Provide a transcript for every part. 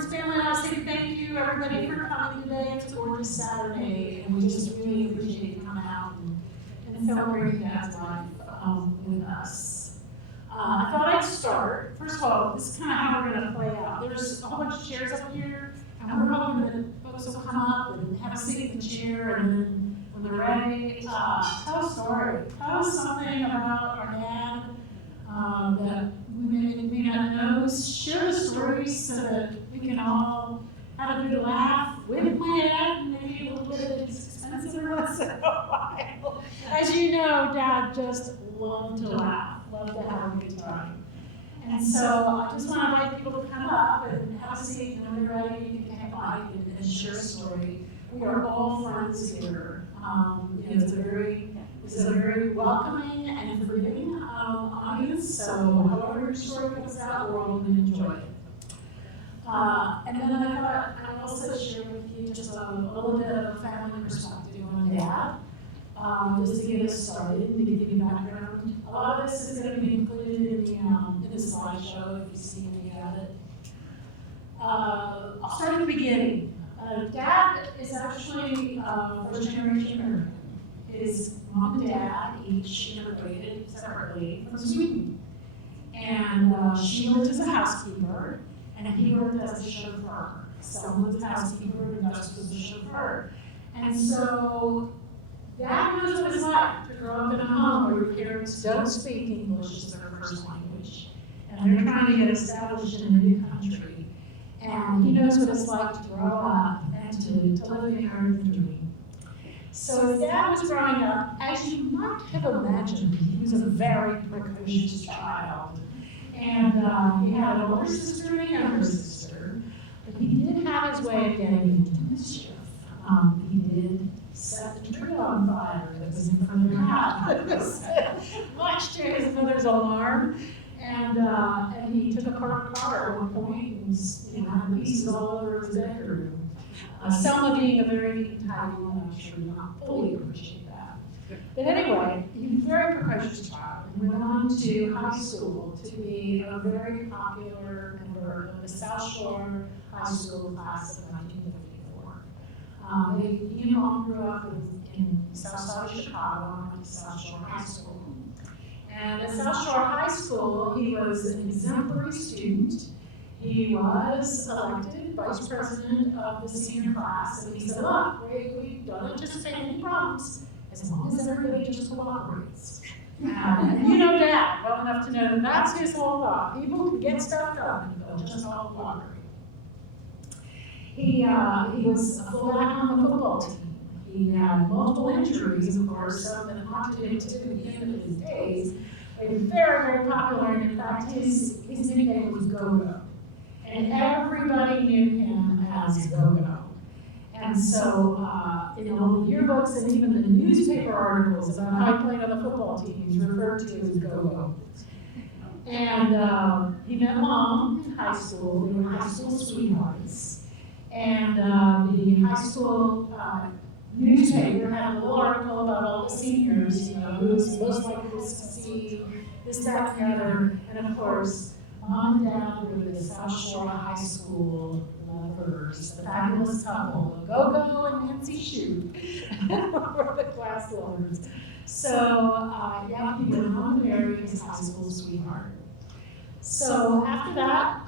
Friends family, I want to say thank you, everybody, for coming today. It's a gorgeous Saturday, and we just really appreciate you coming out and celebrating Dad's life with us. I thought I'd start. First of all, this is kind of how we're going to play out. There's a whole bunch of chairs up here, and we're hoping that folks will come up and have a seat in the chair, and then when they're ready, tell a story. Tell us something about our dad that we may not know. Share the stories so that we can all have a good laugh with my dad, maybe a little bit expensive once in a while. As you know, Dad just loved to laugh, loved to have a good time. And so I just want to invite people to come up and have a seat, and when you're ready, you can take a mic and share a story. We are all friends here. It's a very welcoming and forgiving audience, so however your story comes out, we're all going to enjoy it. And then I thought I'd also share with you just a little bit of family perspective on Dad, just to get us started, to give you background. A lot of this is going to be included in the slideshow if you see any of it. I'll start at the beginning. Dad is actually first generation American. His mom and dad each immigrated separately from Sweden. And she worked as a housekeeper, and he worked as a chauffeur. Someone was a housekeeper, and Gus was a chauffeur. And so Dad knows what it's like to grow up in a home where your parents don't speak English as their first language, and they're trying to get established in a new country. And he knows what it's like to grow up and to live the American dream. So as Dad was growing up, as you might have imagined, he was a very precocious child. And he had an older sister and a younger sister, but he did have his way of getting into mischief. He did set the tree on fire that was in front of the house, much to his mother's alarm. And he took apart a car at one point and had pieces all over his bedroom. Selma being a very neat and tidy woman, I'm sure you not fully appreciate that. But anyway, he was a very precocious child and went on to high school to be a very popular member of the South Shore High School class of 1954. He and Mom grew up in South Side of Chicago and went to South Shore High School. And at South Shore High School, he was an exemplary student. He was elected vice president of the senior class, and he said, look, we don't anticipate any problems as long as everybody just cooperates. And you know Dad well enough to know that that's his whole thought. People can get stuff done if they'll just all cooperate. He was a fullback on the football team. He had multiple injuries, of course, some that haunted him to the end of his days. He was very, very popular, and in fact, his nickname was Go-Go. And everybody knew him as Go-Go. And so, in all the yearbooks and even the newspaper articles about how he played on the football team, he was referred to as Go-Go. And he met Mom in high school. They were high school sweethearts. And the high school newspaper had a little article about all the seniors, who was most likely to see this, that, and the other. And of course, Mom and Dad were the South Shore High School lovers, the fabulous couple, Go-Go and Nancy Shute, were the class lovers. So, he went home to marry his high school sweetheart. So after that,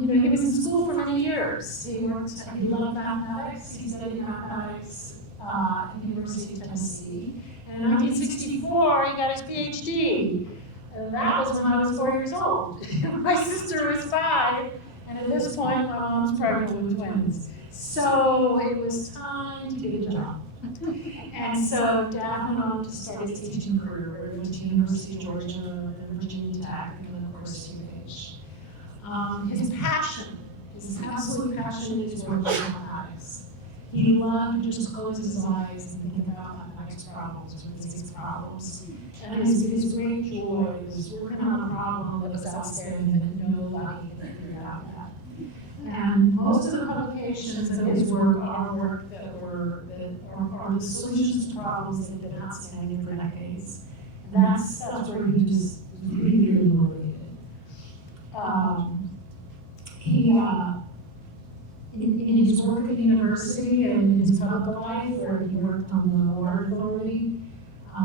he was in school for many years. He loved mathematics. He studied mathematics at the University of Tennessee. And in 1964, he got his PhD. And that was when I was 4 years old. My sister was 5, and at this point, my mom's pregnant with twins. So it was time to get a job. And so Dad went on to start his teaching career, where he went to University of Georgia and Virginia Tech, and then of course UH. His passion, his absolute passion, is working with mathematics. He loved to just close his eyes and think about mathematics problems or physics problems. And his great joy was working on a problem that was outstanding that nobody had figured out yet. And most of the publications of his work are work that are the solutions to problems that have been outstanding for decades. And that's where he just really motivated. his work at the university and his public life, where he worked on the water authority,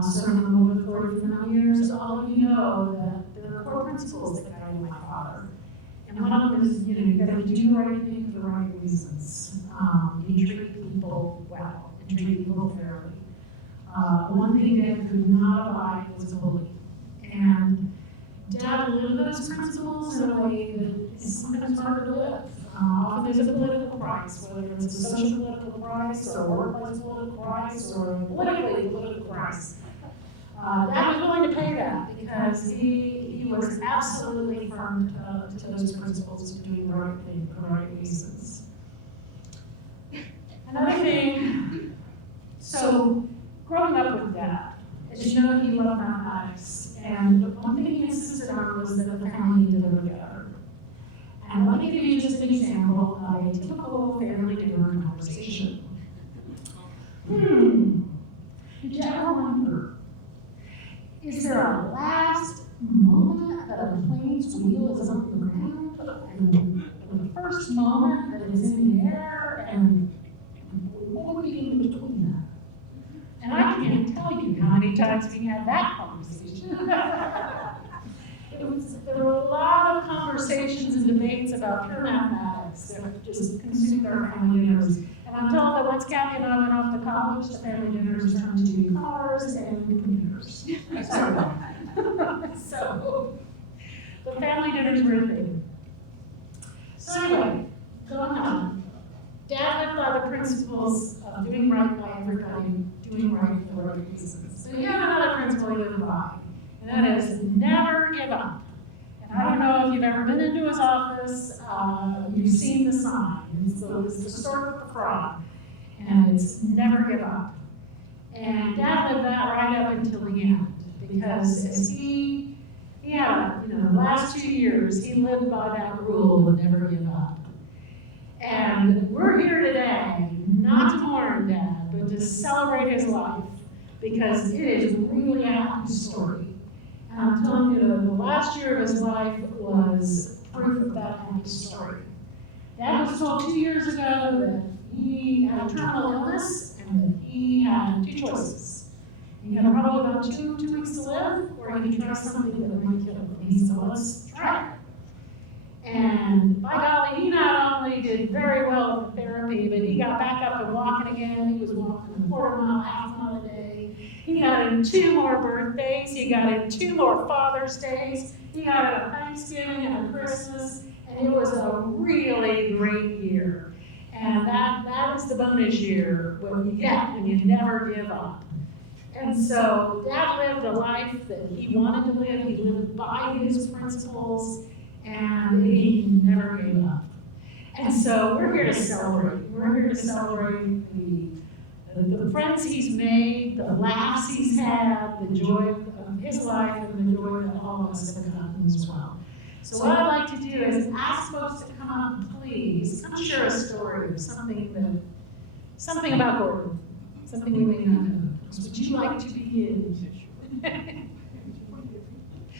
serving on the water authority for 9 years, all of you know that there are core principles that guided my father. And one of them is, you know, you gotta do the right thing for the right reasons. You treat people well, and treat people fairly. One thing Dad could not abide was a bully. And Dad lived those principles in a way that is sometimes hard to live. Often there's a political price, whether it's a social political price, or a workplace political price, or a politically political price. Dad was willing to pay that because he was absolutely firm to those principles of doing the right thing for the right reasons. Another thing, so growing up with Dad, as you know, he loved mathematics, and one thing he insisted on was that the family did live together. And let me give you just an example of a typical family dinner conversation. Did you ever wonder, is there a last moment that a plane's wheel is on the ground, and the first moment that it's in the air, and what would be in between that? And I can't tell you how many times we had that conversation. There were a lot of conversations and debates about pure mathematics that just consumed our family dinners. And I'm told that once Kathy and I went off to college, the family dinners turned to cars and computers. So the family dinners were a thing. So anyway, going on. Dad lived by the principles of doing right by everybody, doing right for the right reasons. So he had another principle he lived by, and that is never give up. And I don't know if you've ever been into his office, you've seen the sign. It's the stork with the frog, and it's never give up. And Dad lived that right up until the end, because as he had, you know, the last 2 years, he lived by that rule of never give up. And we're here today, not to mourn Dad, but to celebrate his life, because it is really a happy story. And I'm telling you, the last year of his life was proof of that happy story. Dad was told 2 years ago that he had a terminal illness and that he had two choices. He had probably about two weeks to live, or he could try something that might kill him. And he said, well, let's try it. And by golly, he not only did very well with the therapy, but he got back up and walking again. He was walking a quarter mile, half mile a day. He got in 2 more birthdays. He got in 2 more Father's Days. He got in a Thanksgiving and a Christmas. And it was a really great year. And that is the bonus year, what you get when you never give up. And so Dad lived the life that he wanted to live. He lived by his principles. And he never gave up. And so we're here to celebrate. We're here to celebrate the friends he's made, the laughs he's had, the joy of his life, and the joy that all of us have gotten as well. So what I'd like to do is ask folks to come up and please come share a story of something about Gordon, something we may not know. Would you like to begin?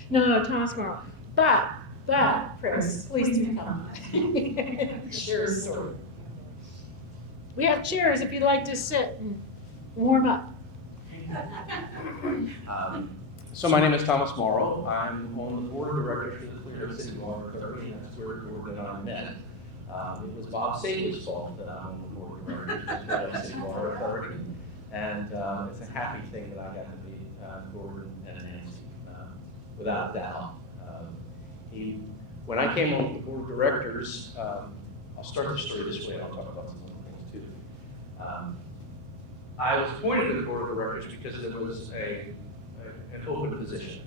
No, Thomas Morrow. But, Chris, please do come. Share a story. We have chairs if you'd like to sit and warm up. So my name is Thomas Morrow. I'm on the board of directors for the Clear City Water Authority, and that's where Gordon and I met. It was Bob Sage's fault that I'm on the board of directors for the Clear City Water Authority, and it's a happy thing that I got to meet Gordon and Nancy, without doubt. When I came on the board of directors, I'll start the story this way, and I'll talk about some other things too. I was appointed to the board of directors because there was an open position.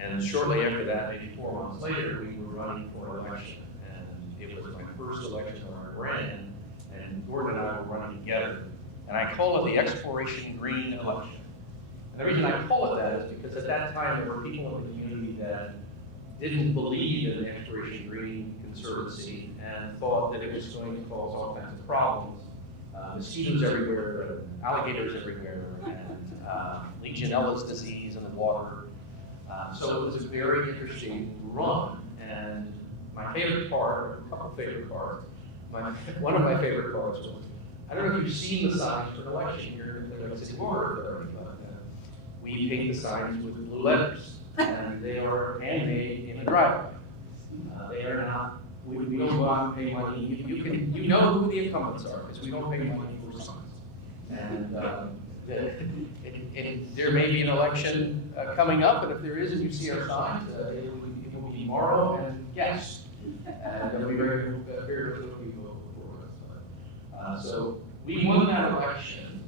And shortly after that, maybe 4 months later, we were running for an election. And it was my first election where I ran, and Gordon and I were running together. And I call it the Exploration Green election. And the reason I call it that is because at that time, there were people in the community that didn't believe in the Exploration Green Conservancy and thought that it was going to cause all kinds of problems. Mosquitoes everywhere, and alligators everywhere, and Legionella's disease in the water. So it was a very interesting run. And my favorite part, or a couple favorite parts, One of my favorite quotes was, I don't know if you've seen the signs for an election here in the city water authority, but we paint the signs with blue letters, and they are handmade in the driveway. They are not, we don't go out and pay money. You know who the incumbents are, because we don't pay money for signs. And there may be an election coming up, and if there is, and you see our signs, it will be tomorrow, and yes. And they'll be very much looking for us. So we won that election.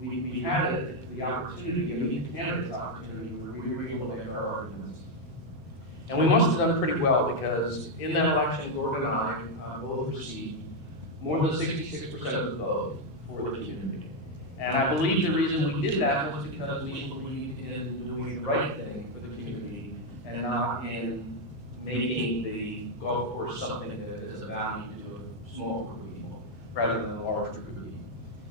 We had the opportunity, I mean, the candidates' opportunity, where we were able to make our arguments. And we must have done pretty well, because in that election, Gordon and I both received more than 66% of the vote for the community. And I believe the reason we did that was because we believed in doing the right thing for the community and not in making the golf course something that is of value to a small group of people rather than a large group of people.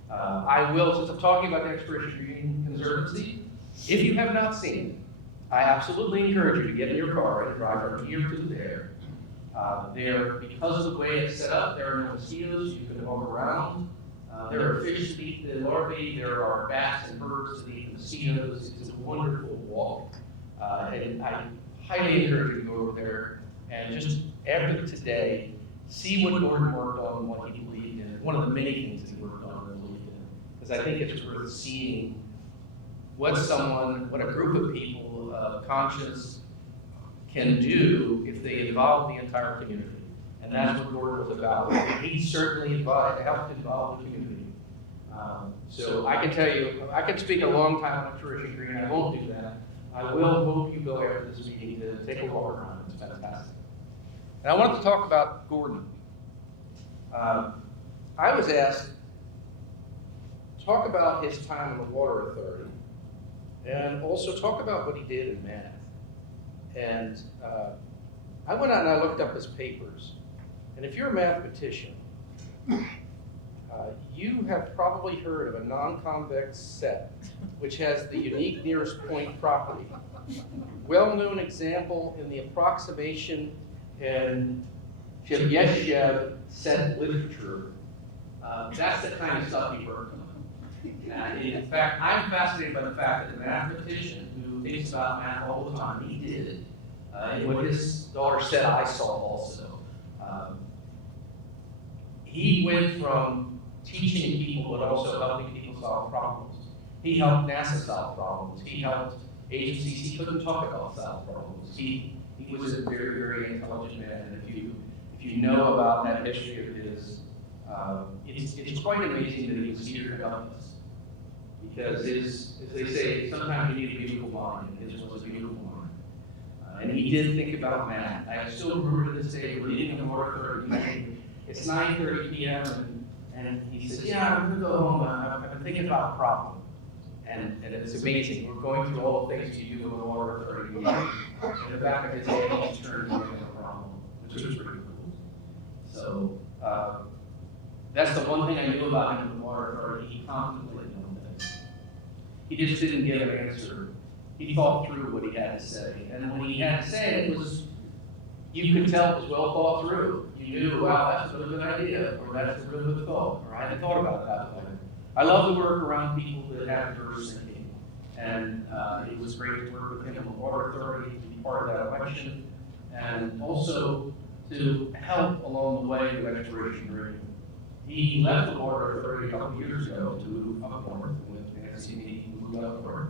I will, since I'm talking about the Exploration Green Conservancy, if you have not seen it, I absolutely encourage you to get in your car and drive from here to there. Because of the way it's set up, there are no mosquitoes, you can walk around. There are fish to eat the larvae, there are bats and birds to eat the mosquitoes. It's a wonderful walk. And I highly encourage you to go over there and just after today, see what Gordon worked on, what he believed in. One of the many things that he worked on and believed in. Because I think it's worth seeing what a group of people of conscience can do if they involve the entire community. And that's what Gordon was about. He certainly helped involve the community. So I can tell you, I could speak a long time on Exploration Green. I won't do that. I will hope you go after this meeting to take a walk around. It's fantastic. And I wanted to talk about Gordon. I was asked to talk about his time in the Water Authority and also talk about what he did in math. And I went out and I looked up his papers. And if you're a mathematician, you have probably heard of a non-convex set, which has the unique nearest point property. Well-known example in the approximation and Chebyshev set literature. That's the kind of stuff he worked on. In fact, I'm fascinated by the fact that a mathematician who thinks about math all the time, he did. And what his daughter said, I saw also. He went from teaching people, but also helping people solve problems. He helped NASA solve problems. He helped agencies he couldn't talk about solve problems. He was a very, very intelligent man. And if you know about that history of his, it's quite amazing that he was here to help us. Because as they say, sometimes you need a beautiful mind, and his was a beautiful mind. And he did think about math. I still remember to this day, we're eating in the Water Authority. It's 9:30 p.m. and he said, yeah, I'm going to go home. I've been thinking about a problem. And it's amazing. We're going through all the things you do in the Water Authority. In the back of his head, he turned to a problem, which was pretty cool. So that's the one thing I knew about him in the Water Authority. He contemplated on things. He just didn't give an answer. He thought through what he had to say. And when he had to say it, you could tell it was well thought through. You knew, wow, that's a really good idea, or that's a really good thought, or I hadn't thought about it that way. I love to work around people that have diverse thinking. And it was great to work with him on the Water Authority, to be part of that election, and also to help along the way with Exploration Green. He left the Water Authority a couple of years ago to move up north with Nancy and he moved up north.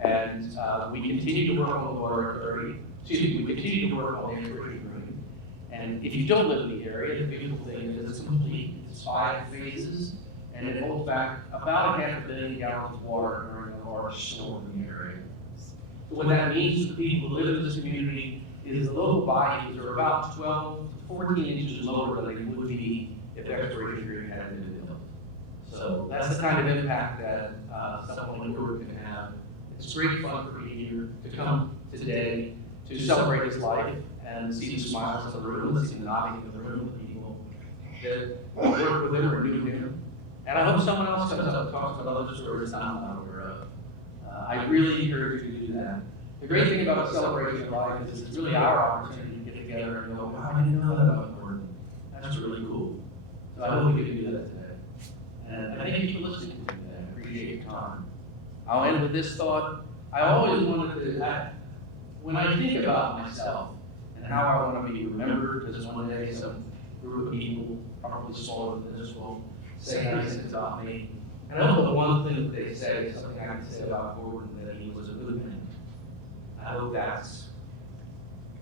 And we continue to work on the Water Authority. We continue to work on the Exploration Green. And if you don't live in the area, the beautiful thing is it's complete. It's 5 phases, and it holds back about 500 million gallons of water during a large storm in the area. So what that means to the people who live in this community is the local bodies are about 12 to 14 inches lower than they would be if Exploration Green had been built. So that's the kind of impact that someone like Gilruth can have. It's great fun for me here to come today to celebrate his life and see the smiles in the room, see the nodding in the room of people that worked with him or knew him. And I hope someone else comes up and talks about other stories I'm not aware of. I really encourage you to do that. The great thing about a celebration of life is it's really our opportunity to get together and go, wow, I didn't know that about Gordon. That's That's really cool. So I hope we can do that today. And I thank you for listening to me today. I appreciate your time. I'll end with this thought. I always wanted to, when I think about myself and how I want to be remembered, because one day some group of people, probably smaller than this, will say nice things about me. And I hope the one thing that they say is something I can say about Gordon, that he was a good man. I hope that's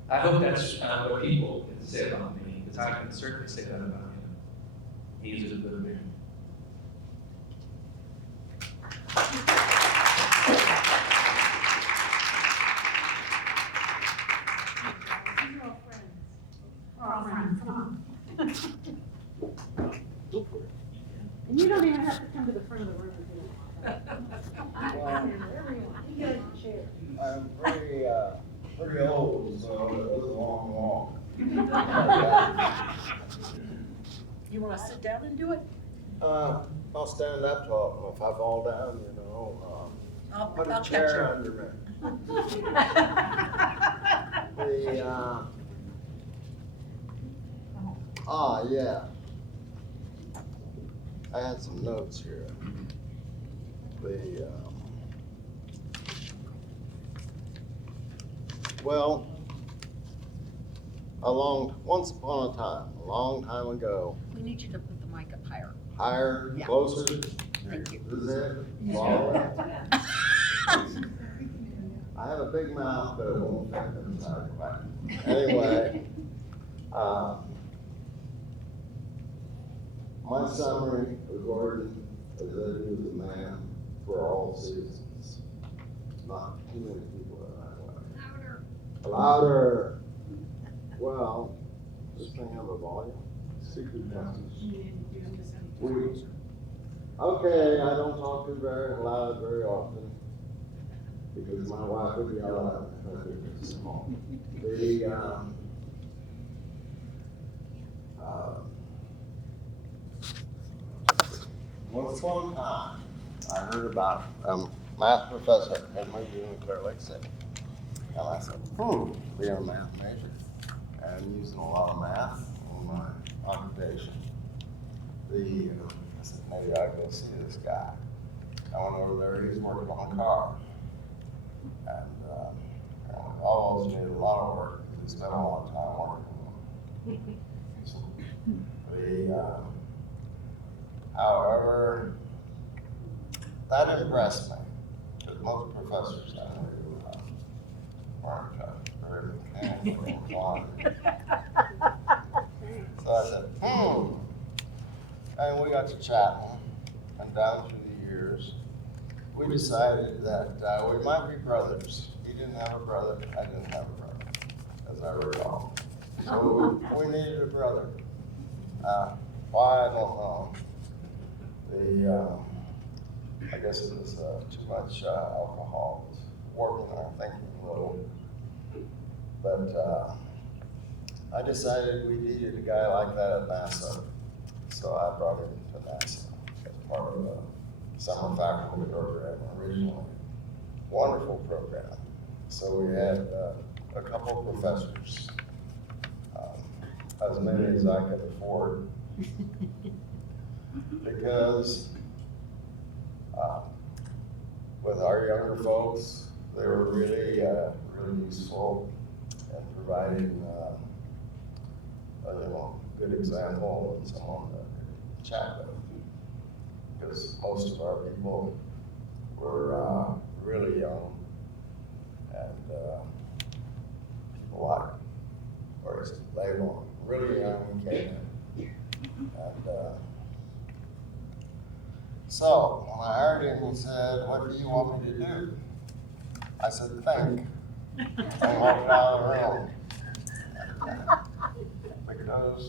what people can say about me, because I can certainly say that about him. He's a good man. We're all friends, come on. And you don't even have to come to the front of the room to do it. You guys can share. I'm pretty old, so it was a long walk. You wanna sit down and do it? I'll stand up tall. If I fall down, you know, put a I'll catch chair under me. Yeah. I had some notes here. Well, once upon a time, a long time ago, We need you to put the mic up higher. higher, Yeah. closer, Thank you. is it? Smaller? I have a big mouth, but it won't fit inside. Anyway, my summary of Gordon is that he was a man for all seasons. Not too many people are that way. Louder. Well, this thing have a volume? Secret message. Okay, I don't talk too very loud very often because my wife would yell at me if I think it's small. Once upon a time, I heard about a math professor at my in Clear Lake City. And I said, being a math major and using a lot of math on my occupation. I said, maybe I go see this guy. I went over there, he's working on a car. And I always did a lot of work, because he spent a lot of time working on it. However, that impressed me, because most professors I knew weren't very mechanically inclined. So I said, and we got to chatting, and down through the years, we decided that we might be brothers. He didn't have a brother, I didn't have a brother, as I recall. So we needed a brother. Why, I don't know. I guess it was too much alcohol was working our thinking a little. But I decided we needed a guy like that at NASA. So I brought him to NASA as part of the summer faculty program originally. Wonderful program. So we had a couple of professors, as many as I could afford, because with our younger folks, they were really, really useful in providing a good example and someone to chat with. Because most of our people were really young, and people like, or they were really young and came in. And so when I heard him, he said, "What do you want me to do?" I said, "Think." And walked out of the room. Because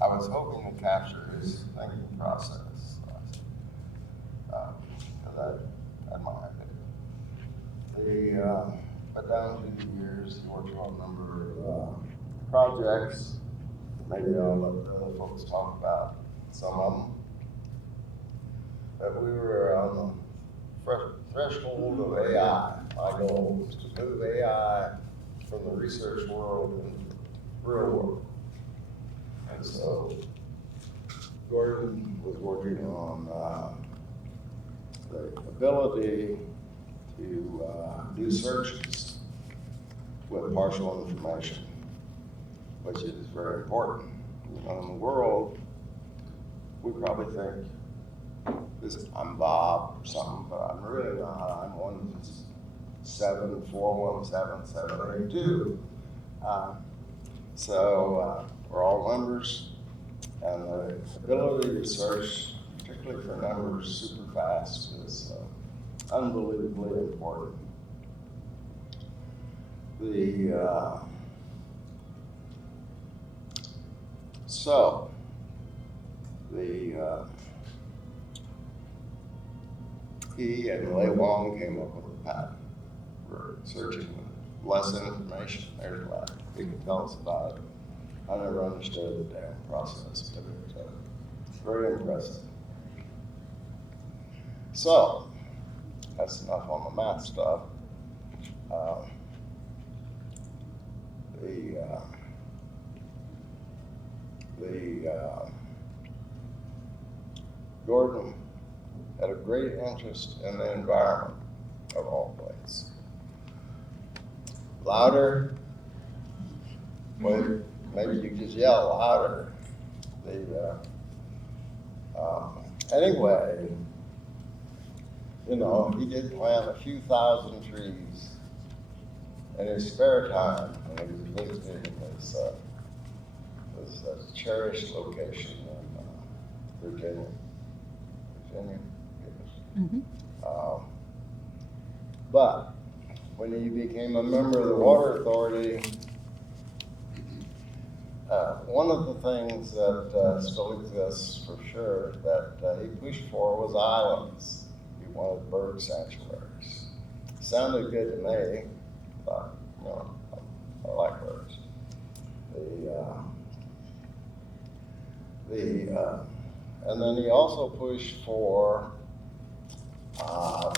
I was hoping to capture his thinking process. Because I admired it. But down through the years, he worked on a number of projects. Maybe I'll let the other folks talk about some of them. But we were on the threshold of AI. My goal was to move AI from the research world real world. And so Gordon was working on the ability to do searches with partial information, which is very important. You know, in the world, we probably think I'm Bob or something, but I'm really not. I'm 174177782. So we're all numbers, and the ability to search, particularly for numbers super fast, is unbelievably important. He and Lei Wong came up with a patent for searching with less information. There's that. He could tell us about it. I never understood the damn process, but it's very impressive. So, that's enough on the math stuff. Gordon had a great interest in the environment of all places. Louder? Well, maybe you just yell louder. Anyway, you know, he did plant a few thousand trees in his spare time when he was visiting his cherished location in Virginia. Mm-hmm. But when he became a member of the Water Authority, one of the things that still exists for sure that he pushed for was islands. He wanted bird sanctuaries. Sounded good to me, but you know, I like birds. And then he also pushed for a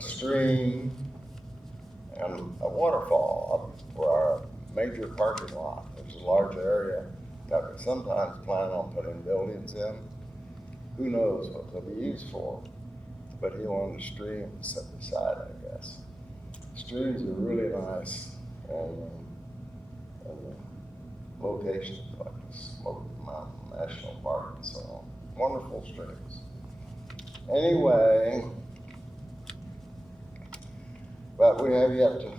stream and a waterfall up for our major parking lot. There's a large area that we sometimes plan on putting buildings in. Who knows what they'll be used for? But he wanted a stream set beside, I guess. Streams are really nice and locations like the Smoky Mountain National Park and so on. Wonderful streams. Anyway, but we have yet to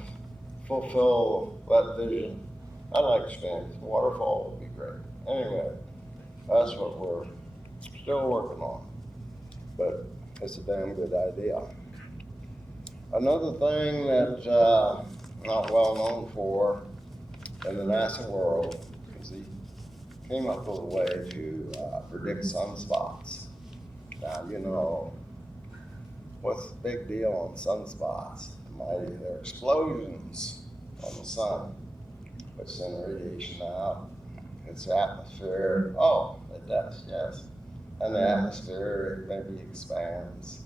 fulfill that vision. I like streams. Waterfall would be great. Anyway, that's what we're still working on. But it's a damn good idea. Another thing that not well known for in the NASA world is he came up with a way to predict sunspots. Now, you know, what's the big deal on sunspots? They're explosions on the sun, which send radiation out. Its atmosphere, it does, yes. And the atmosphere maybe expands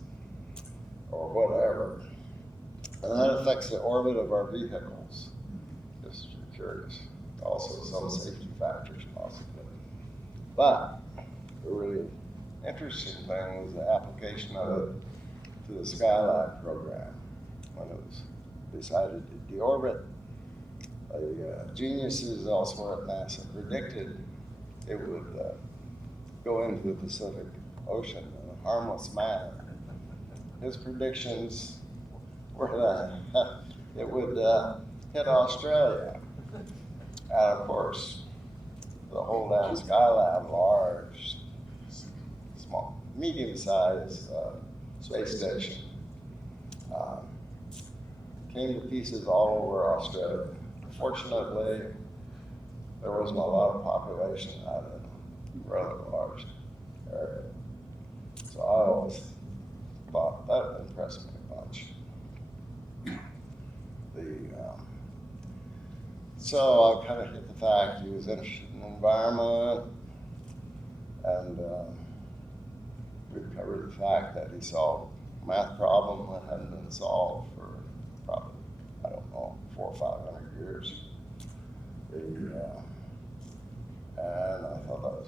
or whatever. And that affects the orbit of our vehicles. Just curious. Also some safety factors possibly. But the really interesting thing was the application of it to the Skylab program when it was decided to deorbit. Geniuses elsewhere at NASA predicted it would go into the Pacific Ocean in a harmless manner. His predictions were that it would hit Australia. And of course, the whole damn Skylab, large, small, medium-sized space station, came to pieces all over Australia. Fortunately, there wasn't a lot of population out in a rather large area. So I always thought that impressed me a bunch. So I kind of hit the fact he was interested in the environment, and we covered the fact that he solved a math problem that hadn't been solved for probably, I don't know, 400 or 500 years.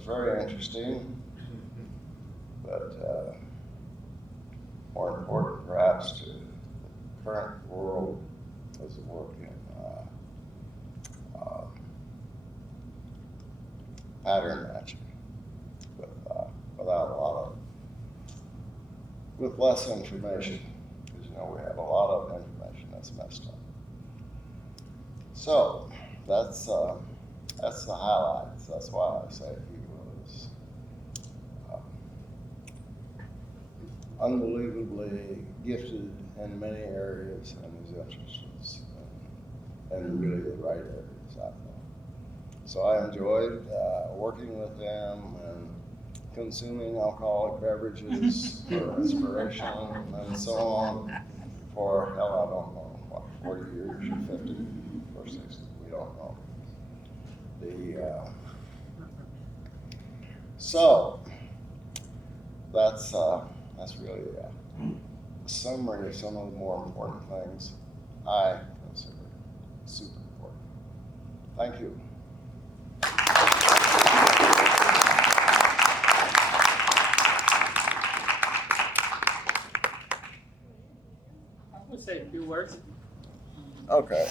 very interesting, but more important perhaps to the current world was the work in pattern matching without a lot of, with less information, because you know we have a lot of information that's messed up. So that's the highlights. That's why I say he was unbelievably gifted in many areas, and his interest was in really the right areas, I thought. So I enjoyed working with them and consuming alcoholic beverages for inspiration and so on for, hell, I don't know, what, 40 years or 50 or 60, we don't know. So that's really a summary of some of the more important things I consider super important. Thank you. I would say a few words. Okay.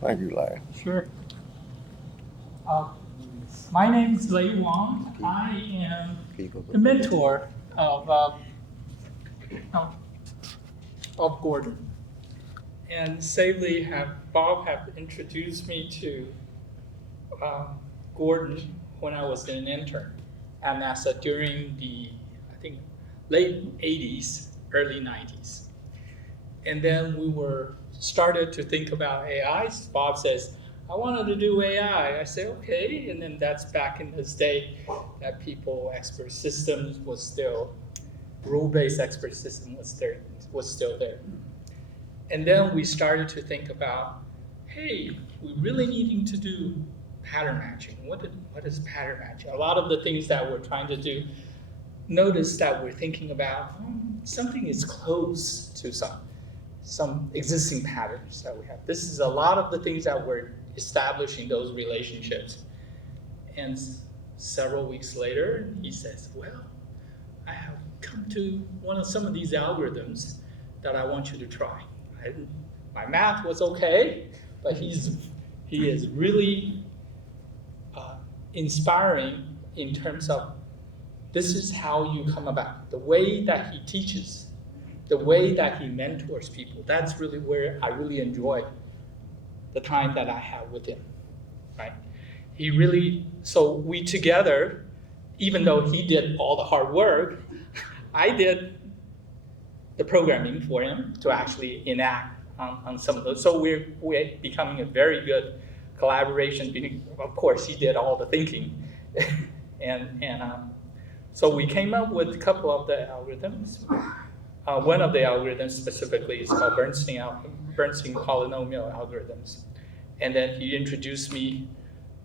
Thank you, Larry. Sure. My name is Lei Wang. I am the mentor of Gordon. And sadly, Bob have introduced me to Gordon when I was an intern at NASA during the, I think, late 80s, early 90s. And then we started to think about AI. Bob says, I wanted to do AI. I say, okay. And then that's back in this day that expert systems was still, rule-based expert system was still there. And then we started to think about, hey, we really needing to do pattern matching. What is pattern matching? A lot of the things that we're trying to do, notice that we're thinking about something is close to some existing patterns that we have. This is a lot of the things that we're establishing those relationships. And several weeks later, he says, well, I have come to some of these algorithms that I want you to try. My math was okay, but he is really inspiring in terms of this is how you come about. The way that he teaches, the way that he mentors people, that's really where I really enjoy the time that I have with him, right? So we together, even though he did all the hard work, I did the programming for him to actually enact on some of those. So we're becoming a very good collaboration. Of course, he did all the thinking. So we came up with a couple of the algorithms. One of the algorithms specifically is called Bernstein polynomial algorithms. And then he introduced me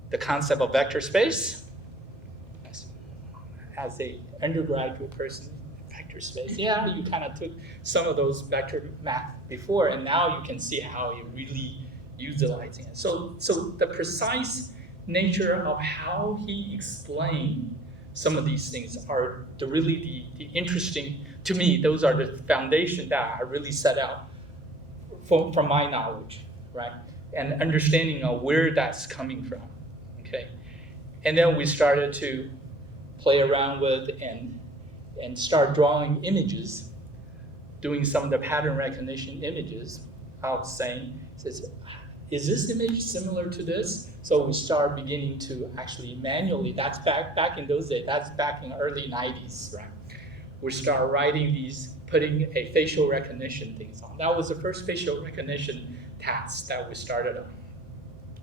the concept of vector space. As an undergraduate person, vector space, yeah, you kind of took some of those vector math before, and now you can see how you're really utilizing it. So the precise nature of how he explained some of these things are really the interesting, to me, those are the foundation that I really set out from my knowledge, right? And understanding of where that's coming from, okay? And then we started to play around with and start drawing images, doing some of the pattern recognition images of saying, is this image similar to this? So we start beginning to actually manually, that's back in those days, that's back in early 90s, right? We start writing these, putting a facial recognition things on. That was the first facial recognition task that we started on,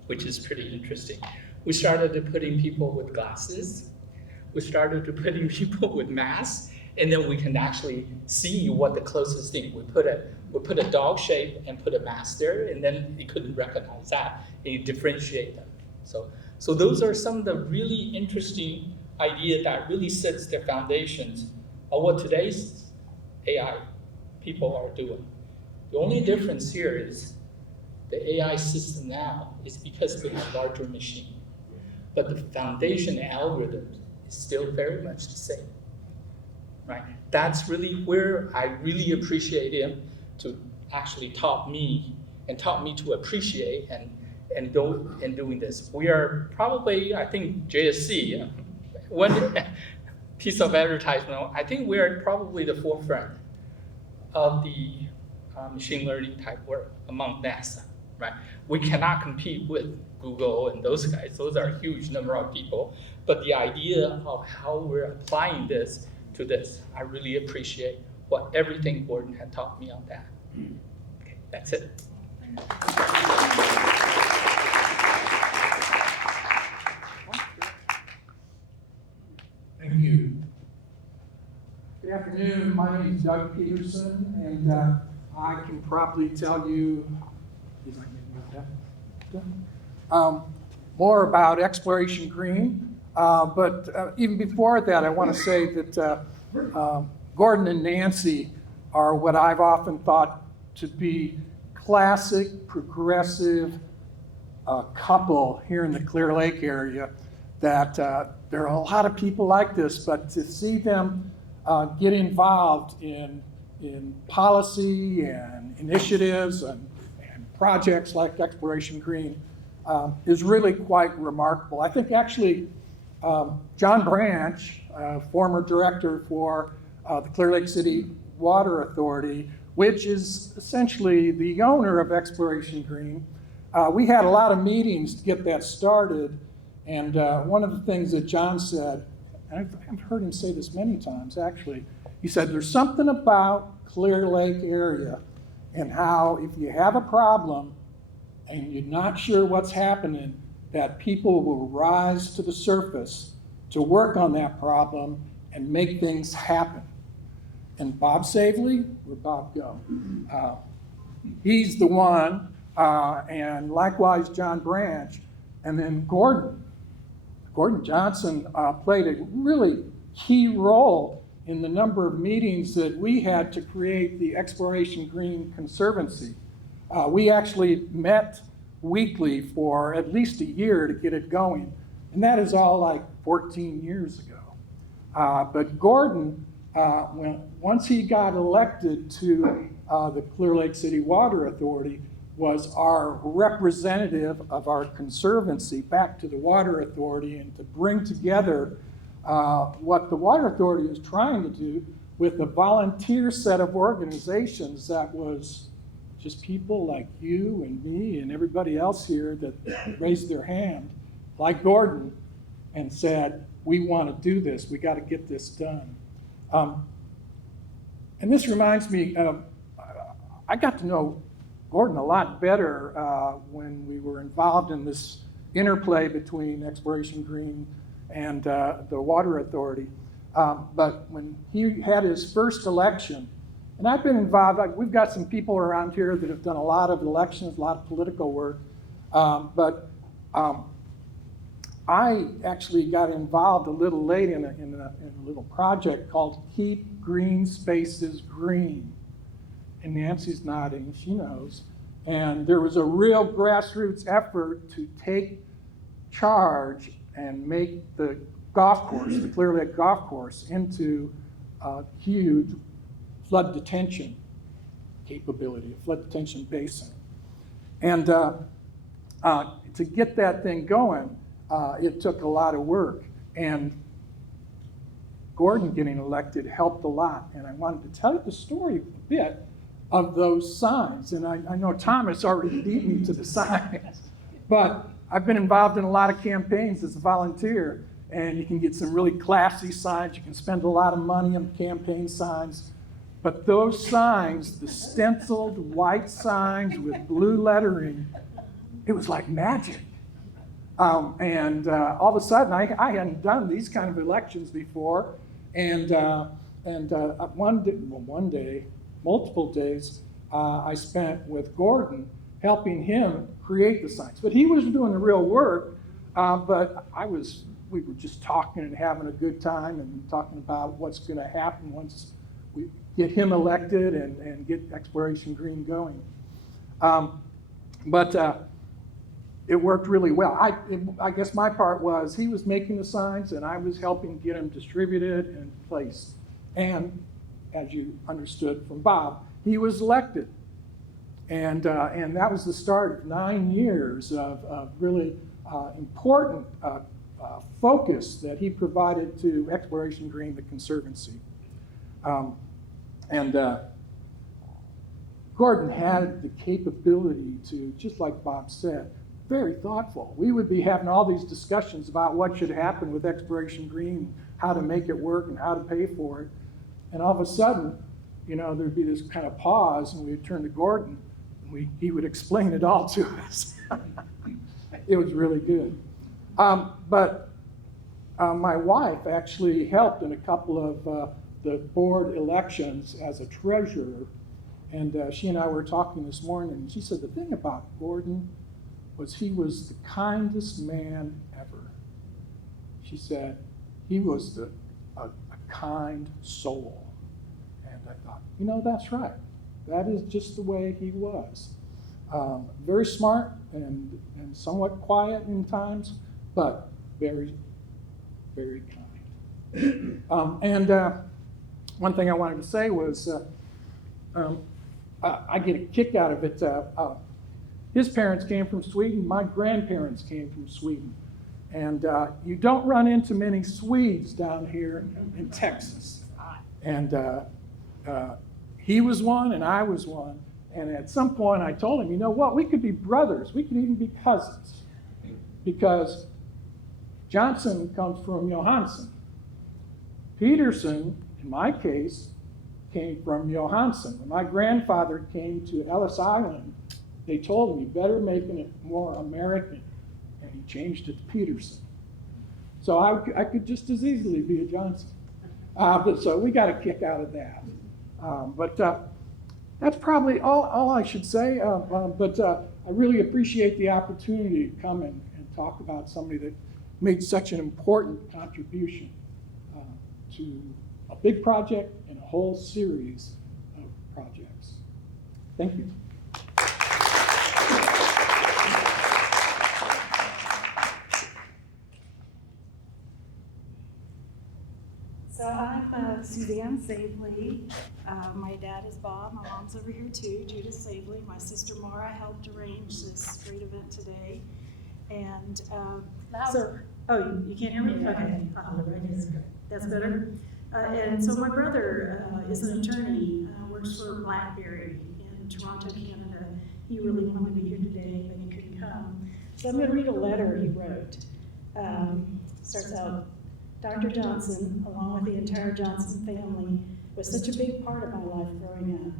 which is pretty interesting. We started to putting people with glasses. We started to putting people with masks, and then we can actually see what the closest thing. We put a dog shape and put a mask there, and then you couldn't recognize that, and you differentiate them. So those are some of the really interesting ideas that really sets the foundations of what today's AI people are doing. The only difference here is the AI system now is because we have larger machine. but the foundation algorithm is still very much the same, right? That's really where I really appreciate him to actually taught me to appreciate and go in doing this. We are probably, I think JSC, one piece of advertisement, I think we are probably the forefront of the machine learning type work among NASA, right? We cannot compete with Google and those guys. Those are a huge number of people. But the idea of how we're applying this to this, I really appreciate everything Gordon had taught me on that. Okay, that's it. Thank you. Good afternoon. My name is Doug Peterson, and I can probably tell you more about Exploration Green. But even before that, I want to say that Gordon and Nancy are what I've often thought to be classic, progressive couple here in the Clear Lake area. That there are a lot of people like this, but to see them get involved in policy and initiatives and projects like Exploration Green is really quite remarkable. I think actually John Branch, former director for the Clear Lake City Water Authority, which is essentially the owner of Exploration Green, we had a lot of meetings to get that started. And one of the things that John said, and I've heard him say this many times actually, he said there's something about Clear Lake area and how if you have a problem and you're not sure what's happening, that people will rise to the surface to work on that problem and make things happen. And Bob Savely, where'd Bob go? He's the one, and likewise John Branch, and then Gordon Johnson played a really key role in the number of meetings that we had to create the Exploration Green Conservancy. We actually met weekly for at least a year to get it going, and that is all like 14 years ago. But Gordon, once he got elected to the Clear Lake City Water Authority, was our representative of our conservancy back to the Water Authority and to bring together what the Water Authority is trying to do with a volunteer set of organizations that was just people like you and me and everybody else here that raised their hand, like Gordon, and said, we want to do this, we got to get this done. And this reminds me of, I got to know Gordon a lot better when we were involved in this interplay between Exploration Green and the Water Authority. But when he had his first election, and I've been involved, we've got some people around here that have done a lot of elections, a lot of political work, but I actually got involved a little late in a little project called Keep Green Spaces Green. And Nancy's nodding, she knows. And there was a real grassroots effort to take charge and make the golf course, the Clear Lake Golf Course, into a huge flood detention capability, a flood detention basin. And to get that thing going, it took a lot of work. And Gordon getting elected helped a lot. And I wanted to tell you the story a bit of those signs. And I know Thomas already beat me to the signs, but I've been involved in a lot of campaigns as a volunteer, and you can get some really classy signs. You can spend a lot of money on campaign signs. But those signs, the stenciled white signs with blue lettering, it was like magic. And all of a sudden, I hadn't done these kind of elections before. And one day, multiple days, I spent with Gordon helping him create the signs. But he was doing the real work, but we were just talking and having a good time and talking about what's going to happen once we get him elected and get Exploration Green going. But it worked really well. I guess my part was he was making the signs and I was helping get them distributed and placed. And as you understood from Bob, he was elected. And that was the start of 9 years of really important focus that he provided to Exploration Green, the Conservancy. Gordon had the capability to, just like Bob said, very thoughtful. We would be having all these discussions about what should happen with Exploration Green, how to make it work and how to pay for it. And all of a sudden, there'd be this kind of pause and we would turn to Gordon and he would explain it all to us. It was really good. But my wife actually helped in a couple of the board elections as a treasurer. And she and I were talking this morning, and she said the thing about Gordon was he was the kindest man ever. She said he was a kind soul. And I thought, that's right. That is just the way he was. Very smart and somewhat quiet in times, but very, very kind. One thing I wanted to say was I get a kick out of it. His parents came from Sweden. My grandparents came from Sweden. And you don't run into many Swedes down here in Texas. And he was one and I was one. And at some point I told him, you know what, we could be brothers. We could even be cousins. Because Johnson comes from Johansson. Peterson, in my case, came from Johansson. When my grandfather came to Ellis Island, they told him, you better make it more American. And he changed it to Peterson. So I could just as easily be a Johnson. So we got a kick out of that. But that's probably all I should say. But I really appreciate the opportunity to come and talk about somebody that made such an important contribution to a big project and a whole series of projects. Thank you. So I'm Suzanne Savely. My dad is Bob. My mom's over here too, Judith Savely. My sister Mara helped arrange this great event today. And you can't hear me? Okay. That's better. And so my brother is an attorney, works for BlackBerry in Toronto, Canada. He really wanted to be here today, but he couldn't come. So I'm going to read a letter he wrote. Starts out, Dr. Johnson, along with the entire Johnson family, was such a big part of my life growing up.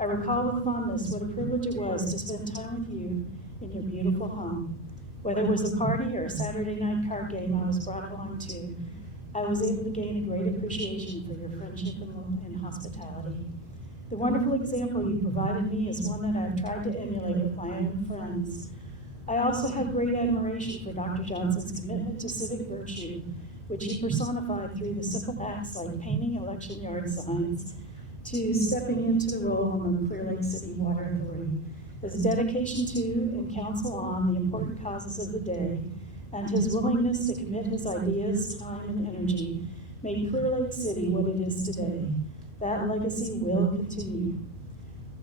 I recall with fondness what a privilege it was to spend time with you in your beautiful home. Whether it was a party or a Saturday night card game I was brought along to, I was able to gain a great appreciation for your friendship and hospitality. The wonderful example you provided me is one that I've tried to emulate with my own friends. I also have great admiration for Dr. Johnson's commitment to civic virtue, which he personified through the simple acts like painting election yard signs to stepping into the role on the Clear Lake City Water Authority. His dedication to and counsel on the important causes of the day, and his willingness to commit his ideas, time, and energy made Clear Lake City what it is today. That legacy will continue.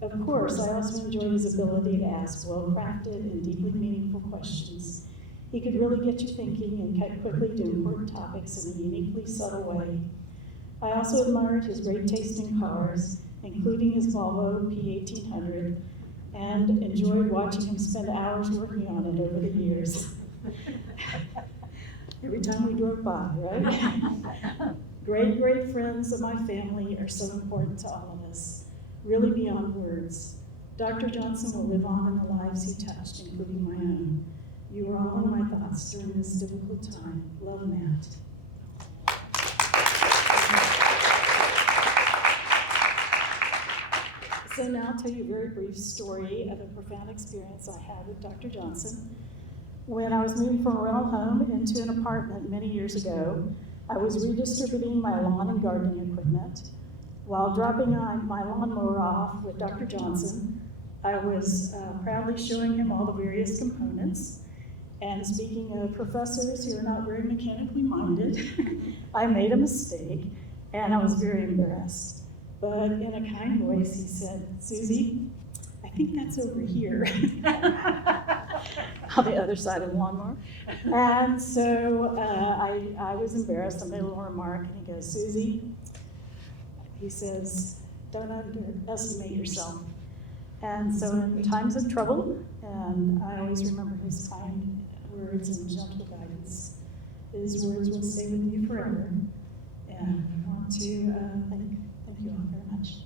Of course, I also enjoyed his ability to ask well-crafted and deeply meaningful questions. He could really get you thinking and cut quickly to important topics in a uniquely subtle way. I also admired his great taste in cars, including his Volvo P1800, and enjoyed watching him spend hours working on it over the years. Every time we drove by, right? Great friends of my family are so important to all of us, really beyond words. Dr. Johnson will live on in the lives he touched, including my own. You are all in my thoughts during this difficult time. Love, Matt. So now I'll tell you a very brief story of a profound experience I had with Dr. Johnson. When I was moving from a rental home into an apartment many years ago, I was redistributing my lawn and gardening equipment. While dropping my lawnmower off with Dr. Johnson, I was proudly showing him all the various components And speaking of professors who are not very mechanically minded, I made a mistake and I was very embarrassed. But in a kind voice, he said, "Susie, I think that's over here." On the other side of the lawnmower. And so I was embarrassed. I made a little remark and he goes, "Susie," he says, "don't underestimate yourself." And so in times of trouble, and I always remember his kind words and gentle guidance, his words will stay with you forever. And I want to thank you all very much.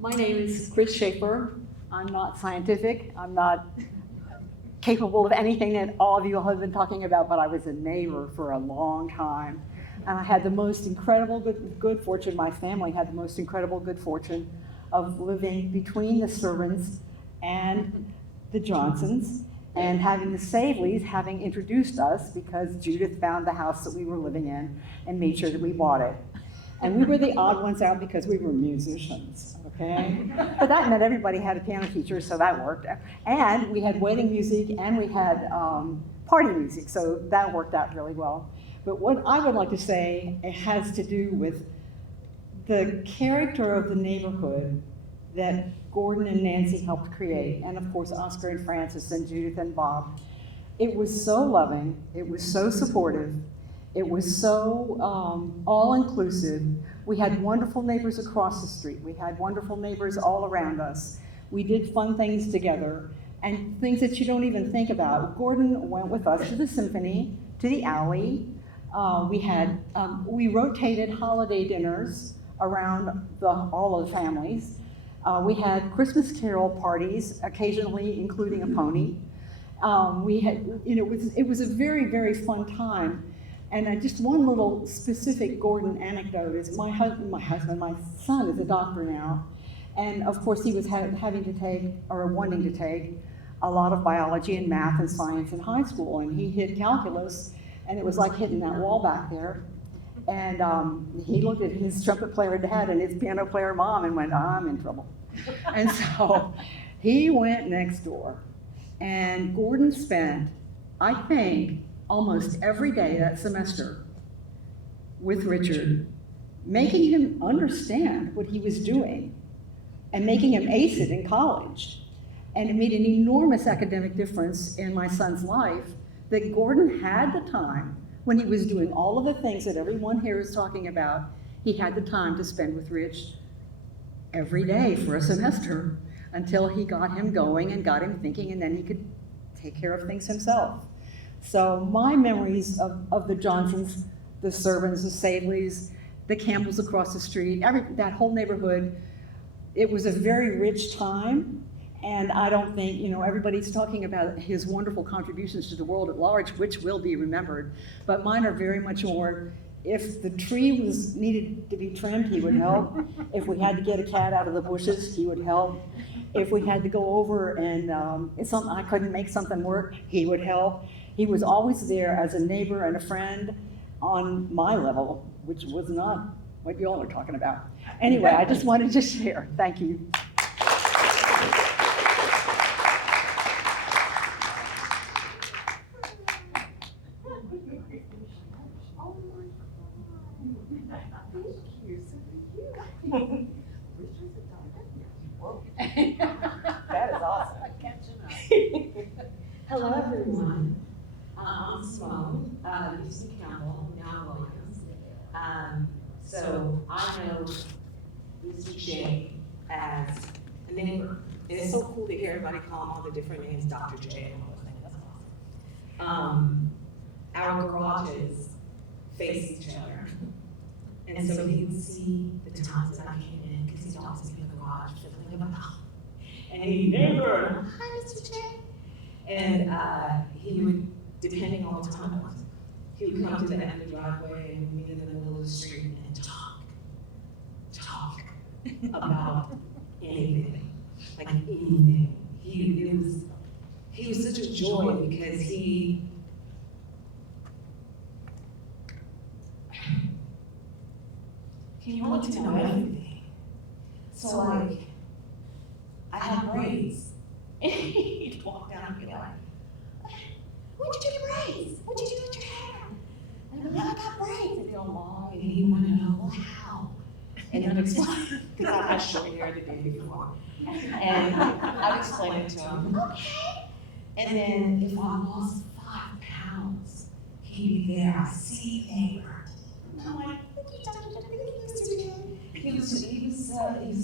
My name is Chris Schaefer. I'm not scientific. I'm not capable of anything that all of you have been talking about, but I was a neighbor for a long time. And I had the most incredible good fortune, my family had the most incredible good fortune of living between the Servants and the Johnsons, and having the Saveleys having introduced us because Judith found the house that we were living in and made sure that we bought it. And we were the odd ones out because we were musicians, okay? But that meant everybody had a piano teacher, so that worked. And we had wedding music and we had party music, so that worked out really well. But what I would like to say, it has to do with the character of the neighborhood that Gordon and Nancy helped create, and of course Oscar and Francis and Judith and Bob. It was so loving, it was so supportive, it was so all-inclusive. We had wonderful neighbors across the street. We had wonderful neighbors all around us. We did fun things together, and things that you don't even think about. Gordon went with us to the symphony, to the alley. We rotated holiday dinners around all of the families. We had Christmas carol parties, occasionally including a pony. It was a very, very fun time. And just one little specific Gordon anecdote is my son is a doctor now. And of course he was having to take, or wanting to take, a lot of biology and math and science in high school. And he hit calculus, and it was like hitting that wall back there. And he looked at his trumpet player dad and his piano player mom and went, "I'm in trouble." And so he went next door. And Gordon spent, I think, almost every day that semester with Richard, making him understand what he was doing and making him ace it in college. And it made an enormous academic difference in my son's life that Gordon had the time, when he was doing all of the things that everyone here is talking about, he had the time to spend with Rich every day for a semester until he got him going and got him thinking, and then he could take care of things himself. So my memories of the Johnsons, the Servants, the Saveleys, the Campbells across the street, that whole neighborhood, it was a very rich time. And I don't think, everybody's talking about his wonderful contributions to the world at large, which will be remembered. But mine are very much more, if the tree needed to be trimmed, he would help. If we had to get a cat out of the bushes, he would help. If we had to go over and I couldn't make something work, he would help. He was always there as a neighbor and a friend on my level, which was not what you all are talking about. Anyway, I just wanted to share. Thank you. That is awesome. Hello, everyone. I'm Simone, Houston Campbell, now Williams. So I know Mr. J as a neighbor. And it's so cool to hear everybody call him all the different names, Dr. J and all those things. That's awesome. Our garages face each other. And so he would see the times that I came in, because he'd always be in the garage fiddling about. And he'd neighbor, "Hi, Mr. J." And he would, depending on what time it was, he would come to the end of the driveway and meet in the middle of the street and talk about anything, like anything. He was such a joy because he he wanted to know everything. So like, I had braids. And he'd walk down and be like, where'd you get braids? What'd you do with your hair? And I'd be like, I got braids. And they're long, and he wanted to know, well, how? And I'd explain, because I had short hair the day before. And I'd explain it to him, okay. And then if I lost 5 pounds, he'd be there, I see neighbor. And I'm like, he was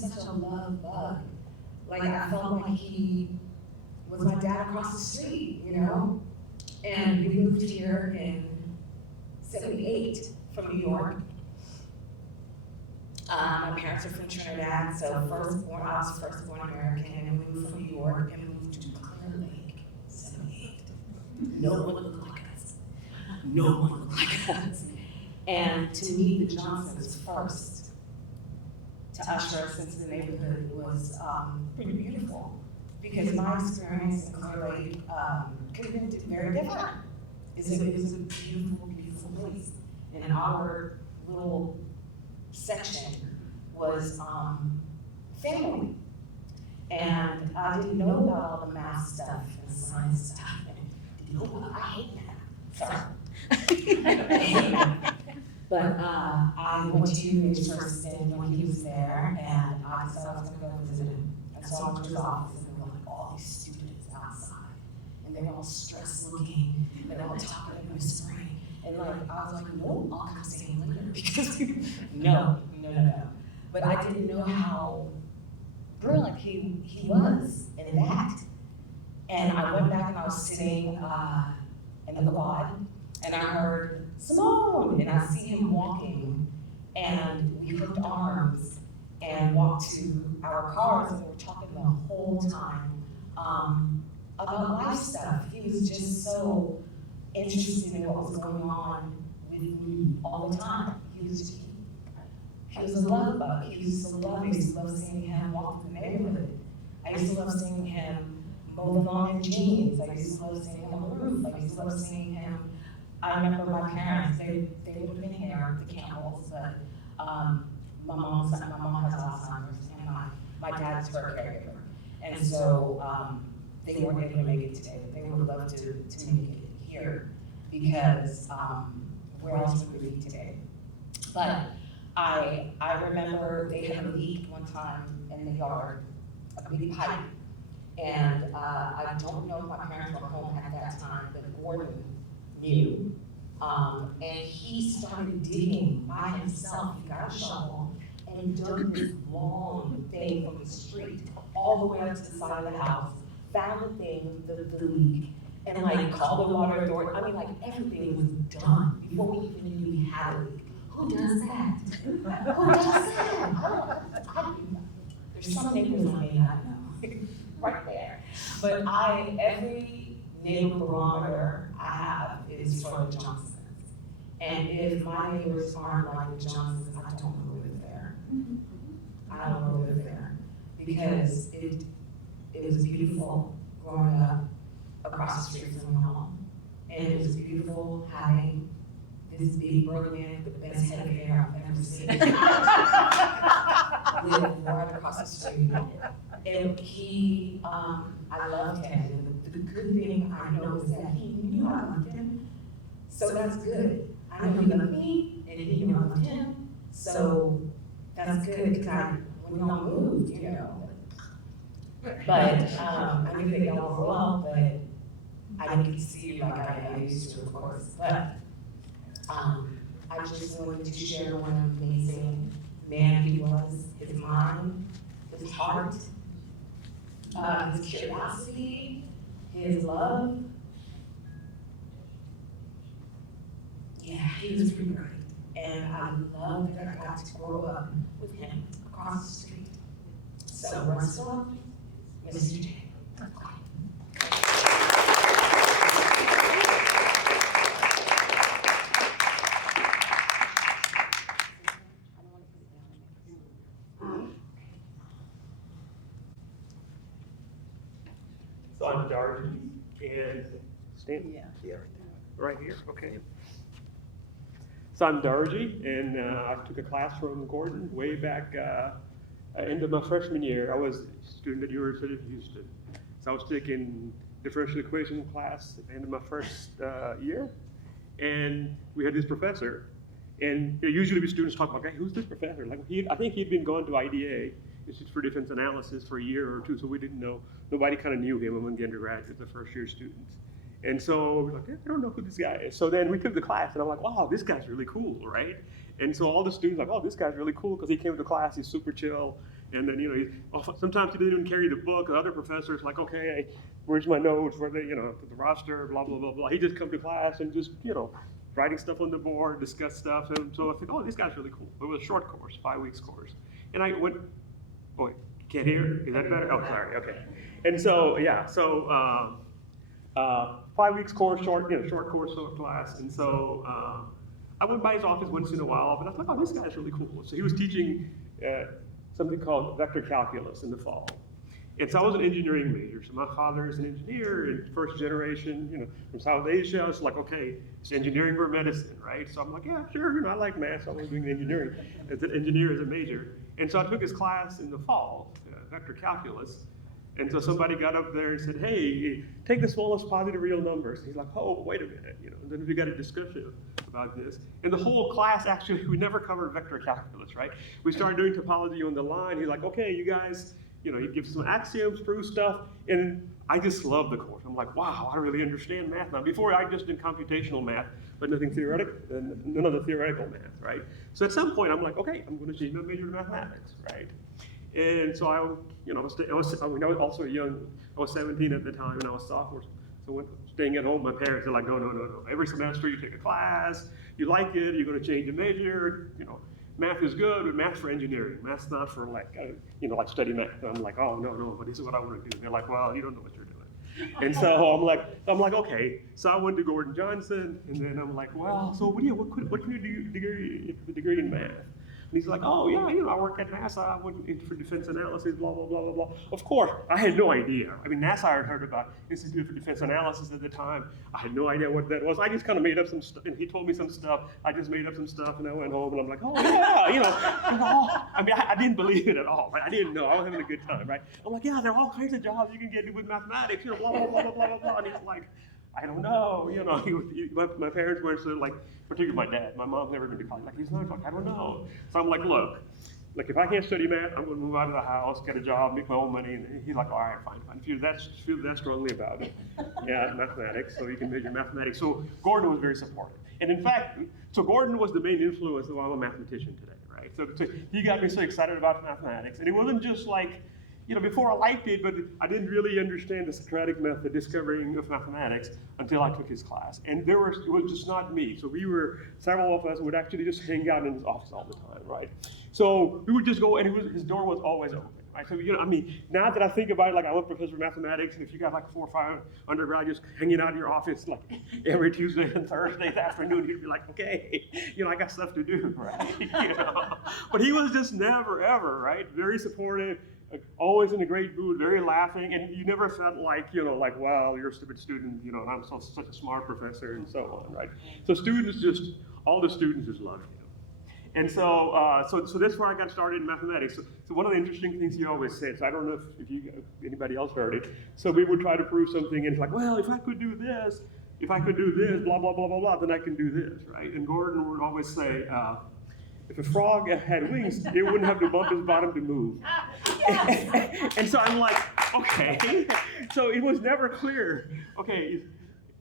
such a love bug. Like, I felt like he was my dad across the street, you know? And we moved here in 78 from New York. My parents are from Trinidad, so I was firstborn American, and we moved from New York and moved to Clear Lake, 78. No one looked like us. No one looked like us. And to meet the Johnsons first, to usher us into the neighborhood was pretty beautiful, because my experience in Clear Lake could have been very different. It was a beautiful, beautiful place. And our little section was family. And I didn't know about all the math stuff and science stuff. And didn't know about, I hate math. Sorry. I hate math. But I went to his first stint when he was there, and I decided I was going to go visit him. And so I went to his office, and there were like all these students outside. And they were all stressed looking, and they were all talking and whispering. And like, I was like, no, I'll come see him later, because no. But I didn't know how brilliant he was in that. And I went back and I was sitting in the quad, and I heard, Simone, and I see him walking, and we hooked arms and walked to our cars, and we were talking the whole time about life stuff. He was just so interested in what was going on with me all the time. He was a love bug. He used to love me. I used to love seeing him walk through the neighborhood. I used to love seeing him mow the lawn in jeans. I used to love seeing him on the roof. I used to love seeing him. I remember my parents, they would have been here, the Campbells, but my mom has Alzheimer's, and my dad's her caregiver. And so they weren't able to make it today, but they would have loved to make it here, because where else would we be today? But I remember they had a leak one time in the yard, a big pipe. And I don't know if my parents were home at that time, but Gordon knew. And he started digging by himself. He got a shovel and he dug this long thing from the street all the way up to the side of the house, found the thing, the leak, and like called the water authority. I mean, like everything was done before we even knew we had a leak. Who does that? Who does that? There's some neighbors I may not know, right there. But every neighbor barometer I have is for the Johnsons. And if my neighbors aren't like the Johnsons, I don't know who live there. I don't know who live there. Because it was beautiful growing up across the street from my home. And it was beautiful having this big burly man with the best head of hair I've ever seen. Lived right across the street. And he, I loved him. And the good thing I know is that he knew I loved him. So that's good. I know he loved me, and he knew I loved him. So that's good, because when y'all moved, you know. But I knew that y'all were well, but I didn't get to see you like I used to, of course. But I just wanted to share what an amazing man he was, his mind, his heart, his curiosity, his love. Yeah, he was pretty great. And I love that I got to grow up with him across the street. So, Russell, Mr. J. So I'm Darby, and Stand. right here, okay. So I'm Darji, and I took a class from Gordon way back end of my freshman year. I was a student at the University of Houston. So I was taking differential equation class at the end of my first year. And we had this professor. And usually the students talk about, hey, who's this professor? Like I think he'd been gone to IDA, Institute for Defense Analysis, for a year or two, so we didn't know. Nobody kind of knew him among the undergraduates, the first year students. And so we're like, I don't know who this guy is. So then we took the class, and I'm like, wow, this guy's really cool, right? And so all the students are like, oh, this guy's really cool because he came to class, he's super chill. And then, sometimes he didn't even carry the book. The other professors like, okay, where's my notes? Where the roster, blah, blah, blah, blah. He just come to class and just, writing stuff on the board, discuss stuff. And so I think, oh, this guy's really cool. It was a short course, 5 weeks course. And I went, oh, wait, can't hear? Is that better? Oh, sorry, okay. And so, 5 weeks course, short course class. And so I went by his office once in a while, but I thought, oh, this guy's really cool. So he was teaching something called vector calculus in the fall. And so I was an engineering major. So my father is an engineer and first generation, from South Asia. It's like, okay, it's engineering or medicine, right? So I'm like, yeah, sure, I like math, so I was doing engineering as an engineer as a major. And so I took his class in the fall, vector calculus. And so somebody got up there and said, hey, take the smallest positive real numbers. And he's like, oh, wait a minute, and then we got a discussion about this. And the whole class, actually, we never covered vector calculus, right? We started doing topology on the line. He's like, okay, you guys, he gives some axioms, prove stuff, and I just love the course. I'm like, wow, I really understand math now. Before, I just did computational math, but nothing theoretical, none of the theoretical math, right? So at some point, I'm like, okay, I'm going to change my major to mathematics, right? And so I was also young. I was 17 at the time, and I was sophomore. So staying at home, my parents are like, no. Every semester you take a class, you like it, you're going to change your major. Math is good, but math's for engineering. Math's not for like study math. And I'm like, oh no, but this is what I want to do. And they're like, well, you don't know what you're doing. And so I'm like, okay. So I went to Gordon Johnson, and then I'm like, well, so what can you do degree in math? And he's like, oh yeah, I work at NASA, I went for defense analysis, blah, blah, blah, blah, blah. Of course, I had no idea. I mean, NASA I had heard about Institute for Defense Analysis at the time. I had no idea what that was. I just kind of made up some stuff, and he told me some stuff. I just made up some stuff, and I went home, and I'm like, oh yeah, I mean, I didn't believe it at all. Right? I didn't know. I was having a good time, right? I'm like, yeah, there are all kinds of jobs you can get with mathematics, blah, blah, blah, blah, blah, blah, blah. And he's like, I don't know, my parents were sort of like, particularly my dad, my mom never been to college, like, he's not, I don't know. So I'm like, look, if I can't study math, I'm gonna move out of the house, get a job, make my own money, and he's like, all right, fine. If you feel that strongly about it, yeah, mathematics, so you can major in mathematics. So Gordon was very supportive. And in fact, so Gordon was the main influence of why I'm a mathematician today, right? So he got me so excited about mathematics, and it wasn't just like, before I liked it, but I didn't really understand the Socratic method, discovering of mathematics, until I took his class. And it was just not me. So several of us would actually just hang out in his office all the time, right? So we would just go, and his door was always open, right? So, now that I think about it, like, I'm a professor of mathematics, and if you got like 4 or 5 undergraduates hanging out in your office, like, every Tuesday and Thursday afternoon, you'd be like, okay, I got stuff to do, right? But he was just never, ever, right? Very supportive. Always in a great mood, very laughing, and you never felt like, wow, you're a stupid student, I'm such a smart professor, and so on, right? So all the students just loved him. And so that's where I got started in mathematics. So one of the interesting things he always said, so I don't know if anybody else heard it, so we would try to prove something, and it's like, well, if I could do this, blah, blah, blah, blah, blah, then I can do this, right? And Gordon would always say, if a frog had wings, it wouldn't have to bump his bottom to move. And so I'm like, okay. So it was never clear. Okay,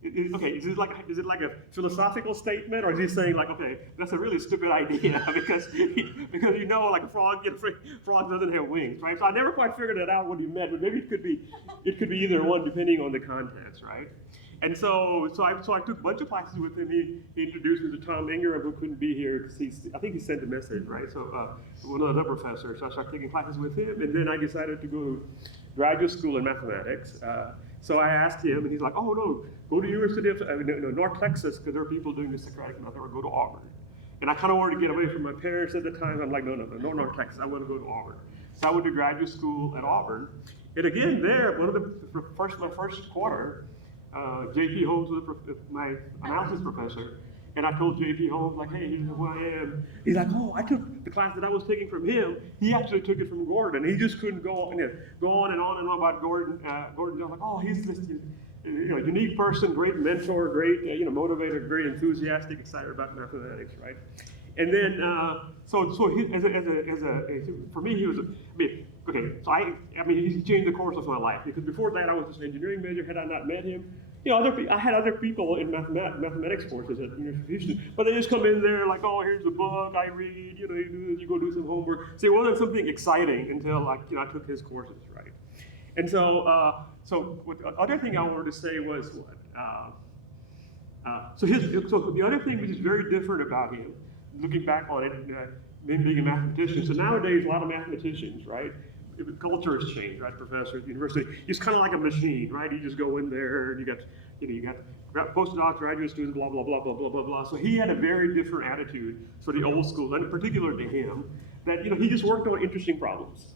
is it like a philosophical statement, or is he saying like, okay, that's a really stupid idea because like a frog doesn't have wings, right? So I never quite figured it out what he meant, but maybe it could be either one depending on the context, right? And so I took a bunch of classes with him. He introduced me to Tom Ingram, who couldn't be here because I think he sent a message, right? So one of the other professors. So I started taking classes with him, and then I decided to go to graduate school in mathematics. So I asked him, and he's like, oh no, go to University of North Texas because there are people doing the Socratic method, or go to Auburn. And I kind of wanted to get away from my parents at the time. I'm like, no, North Texas. I want to go to Auburn. So I went to graduate school at Auburn, and again there, my first quarter. J.P. Holmes was my analysis professor, And I told J.P. Holmes, like, hey, here's who I am. He's like, oh, I took the class that I was taking from him. He actually took it from Gordon. He just couldn't go on and on about Gordon. Gordon, I was like, oh, he's this unique person, great mentor, great motivator, very enthusiastic, excited about mathematics, right? And then, for me, he was, he changed the course of my life, because before that I was just an engineering major. Had I not met him, I had other people in mathematics courses at the University of Houston, but they just come in there like, oh, here's the book, I read, you do this, you go do some homework. So it wasn't something exciting until I took his courses, right? And so, the other thing I wanted to say was, so the other thing which is very different about him, looking back on it, being a mathematician. So nowadays, a lot of mathematicians, right? Culture has changed, right? Professor at the university, he's kind of like a machine, right? You just go in there, and you got postdocs, graduate students, blah blah blah blah blah blah blah. So he had a very different attitude for the old school, and in particular to him, that he just worked on interesting problems.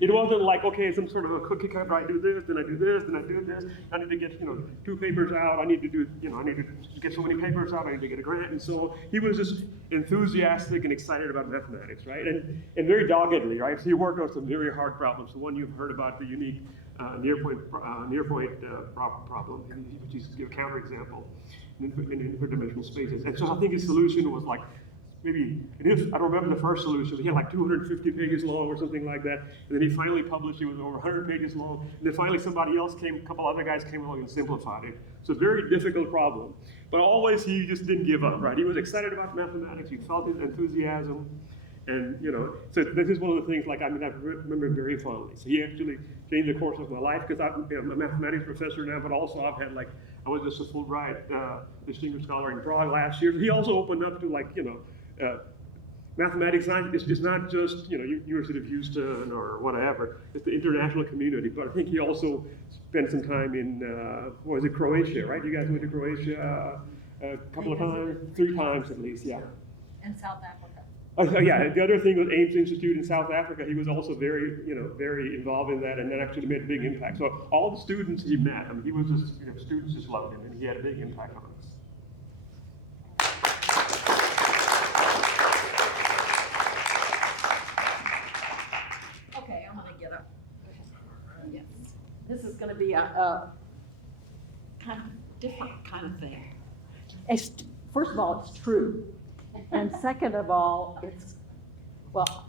It wasn't like, okay, some sort of a cookie cutter, I do this, then I do this, then I do this. I need to get, 2 papers out. I need to do, I need to get so many papers out. I need to get a grant. And so he was just enthusiastic and excited about mathematics, right? And very doggedly, right? So he worked on some very hard problems. The one you've heard about, the unique near-point problem, which is a counterexample in interdimensional spaces. And so I think his solution was like, I don't remember the first solution, but he had like 250 pages long or something like that. And then he finally published it, was over 100 pages long. And then finally somebody else a couple other guys came along and simplified it. So very difficult problem. But always he just didn't give up, right? He was excited about mathematics, he felt his enthusiasm. And, so this is one of the things, I remember him very fondly. So he actually changed the course of my life, because I'm a mathematics professor now, but also I've had I was just a Fulbright distinguished scholar in Prague last year. He also opened up to mathematics science is not just University of Houston or whatever. It's the international community. But I think he also spent some time in Croatia, right? You guys went to Croatia a couple of times, 3 times at least, yeah. And South Africa. Oh, yeah. The other thing was Ames Institute in South Africa. He was also very involved in that, and that actually made a big impact. So all the students he met, he was just students just loved him, and he had a big impact on us. Okay, I'm gonna get up. Yes. This is gonna be a kind of different kind of thing. First of all, it's true. And second of all,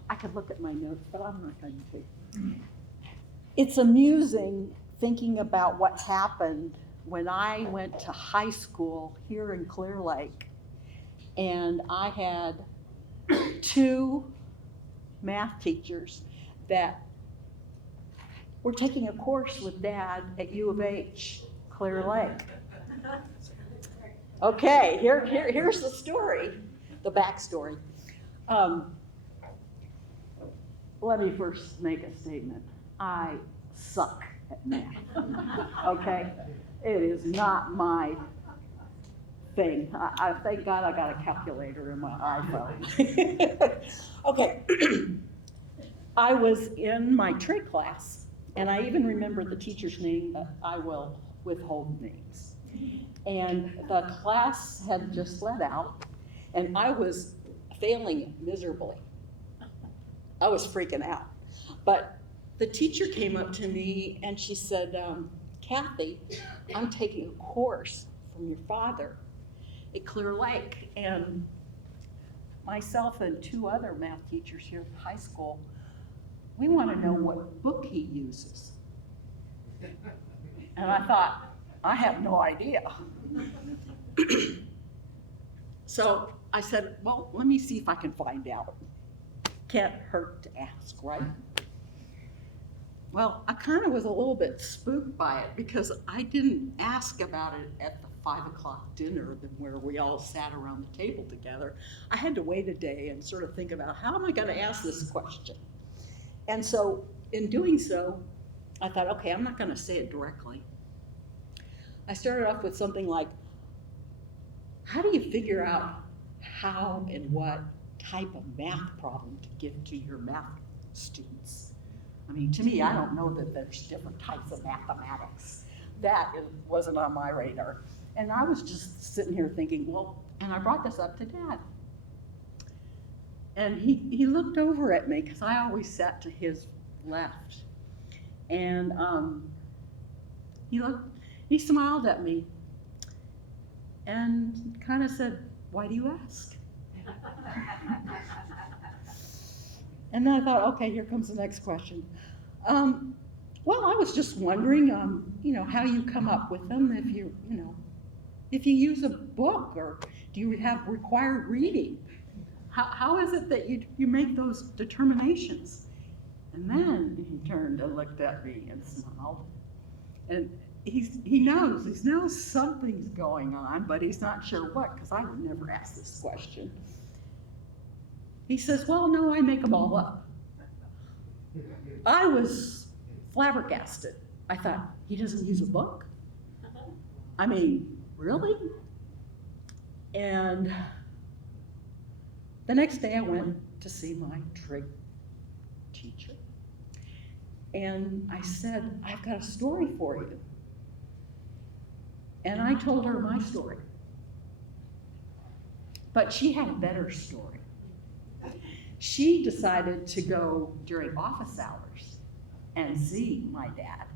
I could look at my notes, but I'm not going to. It's amusing thinking about what happened when I went to high school here in Clear Lake, and I had 2 math teachers that were taking a course with Dad at U of H, Clear Lake. Okay, here's the story, the backstory. Let me first make a statement. I suck at math, okay? It is not my thing. I thank God I got a calculator in my iPhone. Okay, I was in my trig class, and I even remember the teacher's name, but I will withhold names. And the class had just let out, and I was failing miserably. I was freaking out. But the teacher came up to me and she said, Kathy, I'm taking a course from your father at Clear Lake. And myself and 2 other math teachers here at high school, we want to know what book he uses. And I thought, I have no idea. So I said, well, let me see if I can find out. Can't hurt to ask, right? Well, I kind of was a little bit spooked by it because I didn't ask about it at the 5 o'clock dinner where we all sat around the table together. I had to wait a day and sort of think about how am I going to ask this question? And so in doing so, I thought, okay, I'm not going to say it directly. I started off with something like, how do you figure out how and what type of math problem to give to your math students? I mean, to me, I don't know that there's different types of mathematics. That wasn't on my radar. And I was just sitting here thinking, well, And I brought this up to Dad. And he looked over at me, because I always sat to his left. And he smiled at me and kind of said, "Why do you ask?" And then I thought, okay, here comes the next question. Well, I was just wondering, how you come up with them, if you use a book, or do you have required reading? How is it that you make those determinations? And then he turned and looked at me and smiled. And he knows something's going on, but he's not sure what, because I would never ask this question. He says, "Well, no, I make them all up." I was flabbergasted. I thought, he doesn't use a book? I mean, really? And the next day I went to see my trig teacher. And I said, "I've got a story for you." And I told her my story. But she had a better story. She decided to go during office hours and see my dad.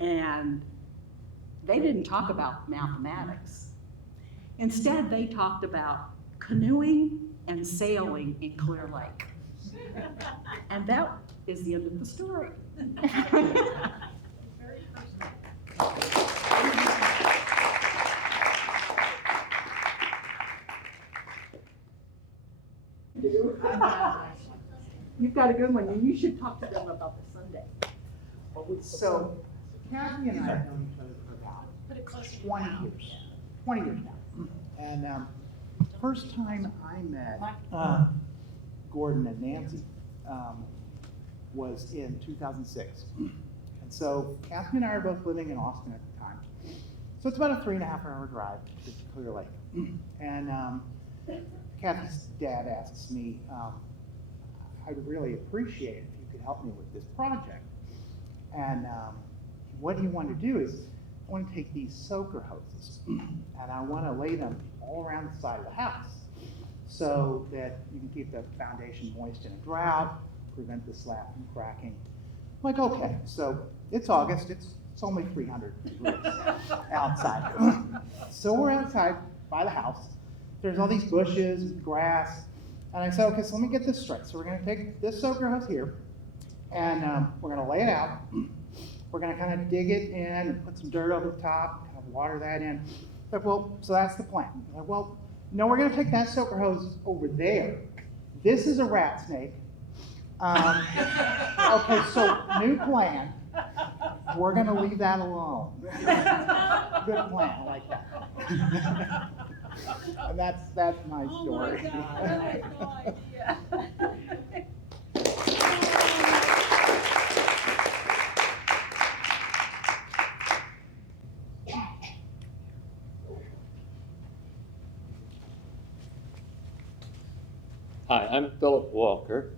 And they didn't talk about mathematics. Instead, they talked about canoeing and sailing in Clear Lake. And that is the end of the story. You've got a good one, and you should talk to them about the Sunday. So Kathy and I have known each other for about 20 years. 20 years now. And first time I met Gordon and Nancy was in 2006. And so Kathy and I are both living in Austin at the time. So it's about a 3.5-hour drive to Clear Lake. And Kathy's dad asks me, "I would really appreciate it if you could help me with this project." And what he wanted to do is, I want to take these soaker hoses and I want to lay them all around the side of the house so that you can keep the foundation moist in a drought, prevent the slab from cracking. I'm like, okay, so it's August, it's only 300 degrees outside. So we're outside by the house. There's all these bushes and grass. And I said, okay, so let me get this straight. So we're going to take this soaker hose here, and we're going to lay it out. We're going to kind of dig it in and put some dirt over the top, kind of water that in. Like, well, so that's the plan. Like, well, no, we're going to take that soaker hose over there. This is a rat snake. Okay, so new plan. We're going to leave that alone. Good plan, I like that. And that's my story. Oh my God, I had no idea. Hi, I'm Philip Walker.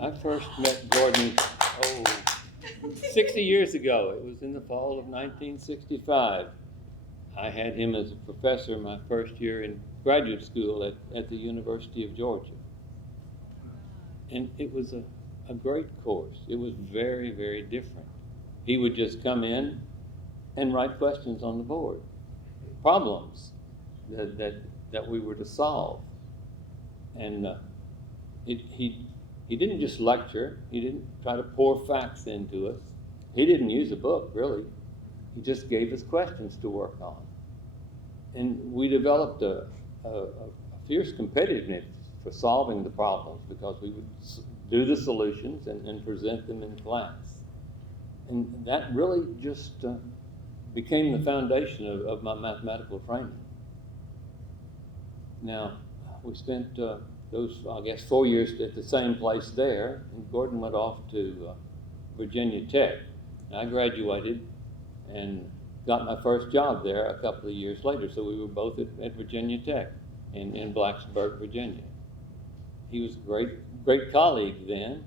I first met Gordon, 60 years ago. It was in the fall of 1965. I had him as a professor my first year in graduate school at the University of Georgia. And it was a great course. It was very, very different. He would just come in and write questions on the board, problems that we were to solve. And he didn't just lecture. He didn't try to pour facts into us. He didn't use a book, really. He just gave us questions to work on. And we developed a fierce competitiveness for solving the problems, because we would do the solutions and present them in class. And that really just became the foundation of my mathematical training. Now, we spent those, I guess, 4 years at the same place there, and Gordon went off to Virginia Tech. I graduated and got my first job there a couple of years later, so we were both at Virginia Tech in Blacksburg, Virginia. He was a great colleague then.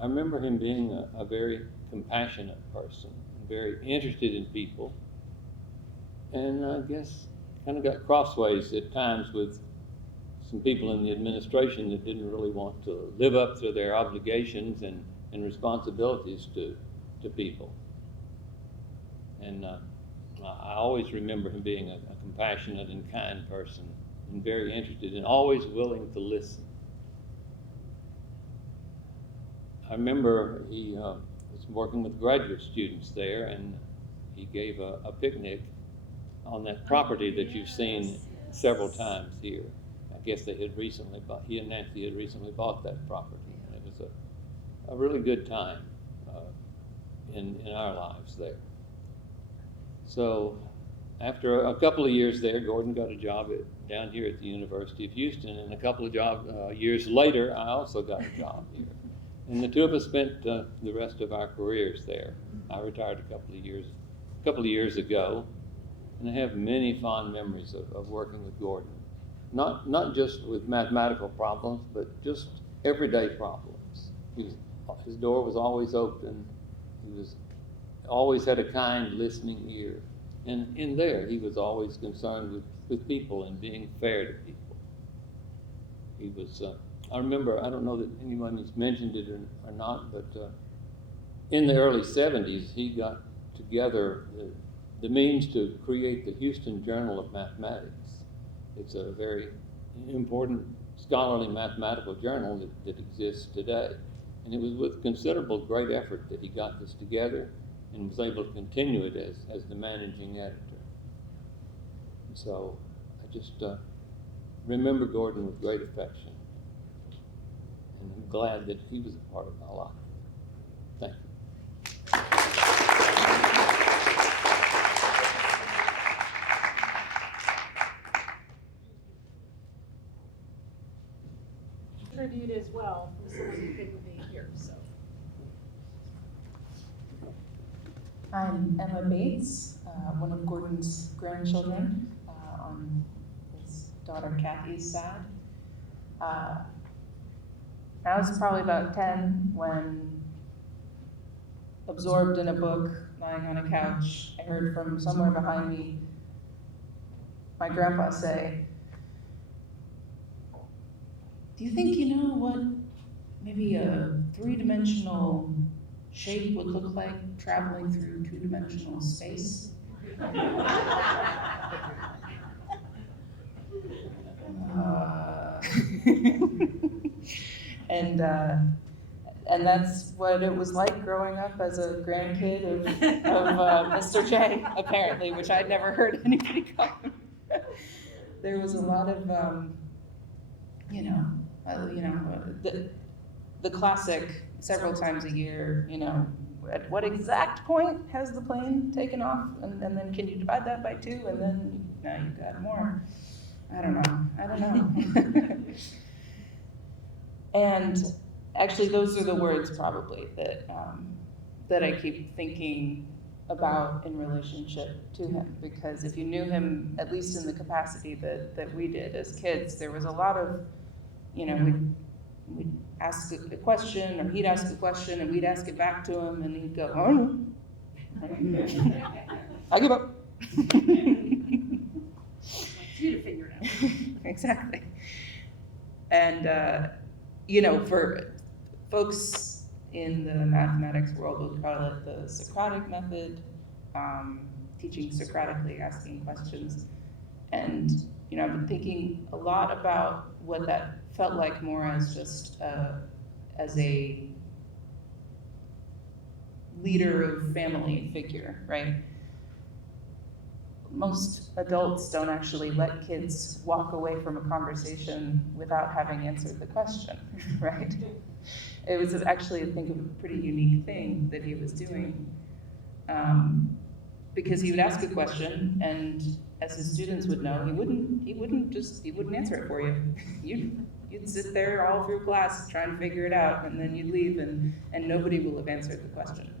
I remember him being a very compassionate person, very interested in people, and I guess kind of got crossways at times with some people in the administration that didn't really want to live up to their obligations and responsibilities to people. And I always remember him being a compassionate and kind person, and very interested and always willing to listen. I remember he was working with graduate students there, and he gave a picnic on that property that you've seen several times here. I guess they had recently bought, he and Nancy had recently bought that property, and it was a really good time in our lives there. So after a couple of years there, Gordon got a job down here at the University of Houston, and a couple of years later, I also got a job here. And the two of us spent the rest of our careers there. I retired a couple of years ago, and I have many fond memories of working with Gordon. Not just with mathematical problems, but just everyday problems. His door was always open. He always had a kind listening ear. And in there, he was always concerned with people and being fair to people. He was, I remember, I don't know that anyone has mentioned it or not, but in the early 70s, he got together the means to create the Houston Journal of Mathematics. It's a very important scholarly mathematical journal that exists today. And it was with considerable great effort that he got this together and was able to continue it as the managing editor. And so I just remember Gordon with great affection. And I'm glad that he was a part of my life. Thank you. Tribute as well for someone who couldn't be here, so. I'm Emma Bates, one of Gordon's grandchildren on his daughter Kathy's side. I was probably about 10 when, absorbed in a book, lying on a couch, I heard from somewhere behind me my grandpa say, "Do you think you know what maybe a three-dimensional shape would look like traveling through two-dimensional space?" And that's what it was like growing up as a grandkid of Mr. J, apparently, which I'd never heard anybody call him. There was a lot of, the classic several times a year, at what exact point has the plane taken off? And then can you divide that by 2? And then now you've got more. I don't know. And actually, those are the words probably that I keep thinking about in relationship to him. Because if you knew him, at least in the capacity that we did as kids, there was a lot of, we'd ask a question, or he'd ask a question, and we'd ask it back to him, and he'd go, "Oh, I give up." You to figure it out. Exactly. And, for folks in the mathematics world, we'll call it the Socratic method, teaching Socratically, asking questions. And, I've been thinking a lot about what that felt like more as just as a leader of family figure, right? Most adults don't actually let kids walk away from a conversation without having answered the question, right? It was actually, I think, a pretty unique thing that he was doing, because he would ask a question, and as his students would know, he wouldn't answer it for you. You'd sit there all through class trying to figure it out, and then you'd leave, and nobody will have answered the question.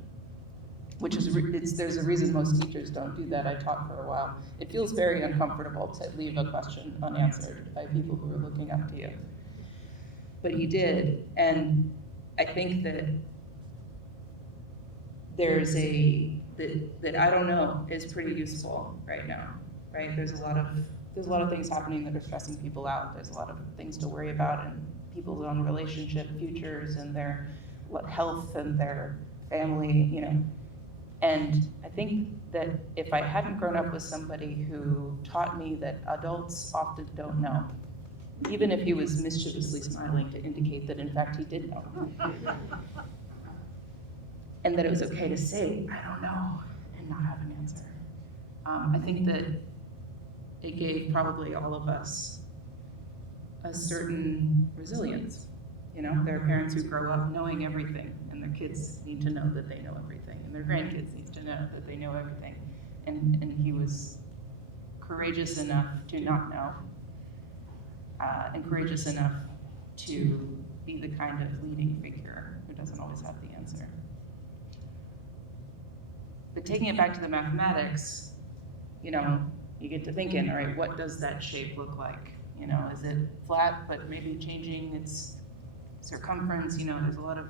Which is, there's a reason most teachers don't do that. I taught for a while. It feels very uncomfortable to leave a question unanswered by people who are looking up to you. But he did, and I think that there's that I don't know is pretty useful right now. right? There's a lot of things happening that are stressing people out. There's a lot of things to worry about in people's own relationship futures and their health and their family, you know. And I think that if I hadn't grown up with somebody who taught me that adults often don't know, even if he was mischievously smiling to indicate that in fact he did know, and that it was okay to say, I don't know, and not have an answer. I think that it gave probably all of us a certain resilience. You know, there are parents who grow up knowing everything, and their kids need to know that they know everything, and their grandkids need to know that they know everything. And he was courageous enough to not know, and courageous enough to be the kind of leading figure who doesn't always have the answer. But taking it back to the mathematics, you know, you get to thinking, all right, what does that shape look like? You know, is it flat, but maybe changing its circumference? You know, there's a lot of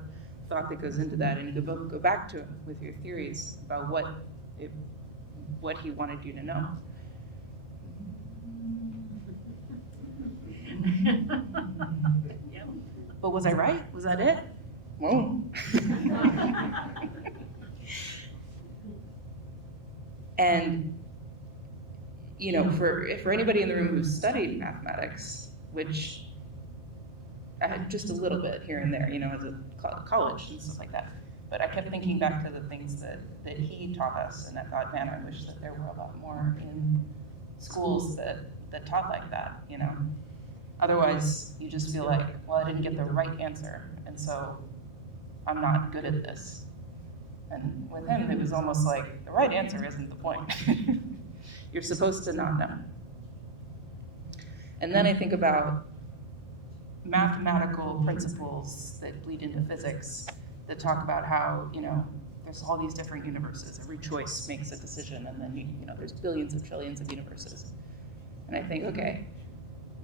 thought that goes into that, and you go back to it with your theories about what he wanted you to know. But was I right? Was that it? Whoa. And, you know, for anybody in the room who's studied mathematics, which I had just a little bit here and there, you know, as a college and stuff like that. But I kept thinking back to the things that he taught us, and I thought, man, I wish that there were a lot more in schools that taught like that, you know. Otherwise, you just feel like, well, I didn't get the right answer, and so I'm not good at this. And with him, it was almost like, the right answer isn't the point. You're supposed to not know. And then I think about mathematical principles that bleed into physics that talk about how, you know, there's all these different universes. Every choice makes a decision, and then, you know, there's billions of trillions of universes. And I think, okay,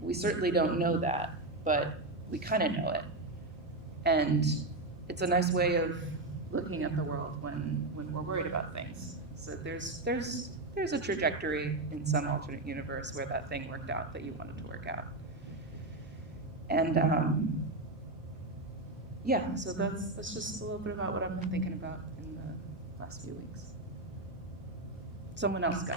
we certainly don't know that, but we kind of know it. And it's a nice way of looking at the world when we're worried about things. So there's a trajectory in some alternate universe where that thing worked out that you wanted to work out. And yeah, so that's just a little bit about what I've been thinking about in the last few weeks. Someone else go.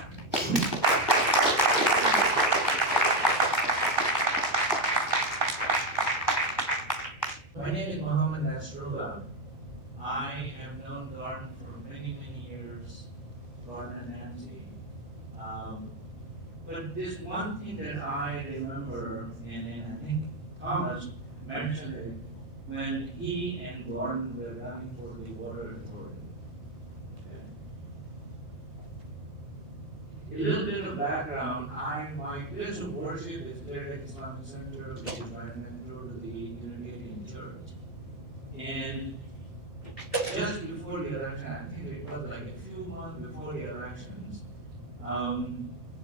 My name is Mohammed Nasrullah. I have known Gordon for many, many years, Gordon and Nancy. But there's one thing that I remember, and I think Thomas mentioned it, when he and Gordon were running for the water authority. A little bit of background, my place of worship is there at Islamic Center, which is right next door to the Unitarian Church. And just before the election, I think it was like a few months before the elections,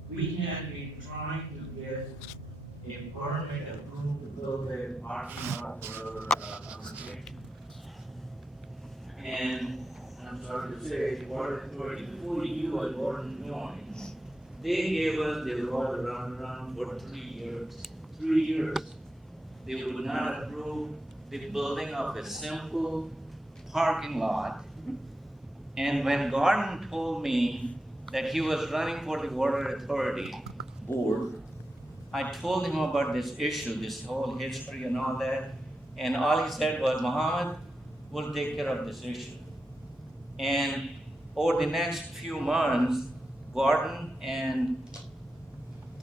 we had been trying to get a permit approved to build a parking lot for congregation. And I'm sorry to say, the water authority, before you and Gordon joined, they gave us the water runaround for 3 years. 3 years. They would not approve the building of a simple parking lot. And when Gordon told me that he was running for the water authority board, I told him about this issue, this whole history and all that, and all he said was, Muhammad, we'll take care of this issue. And over the next few months, Gordon and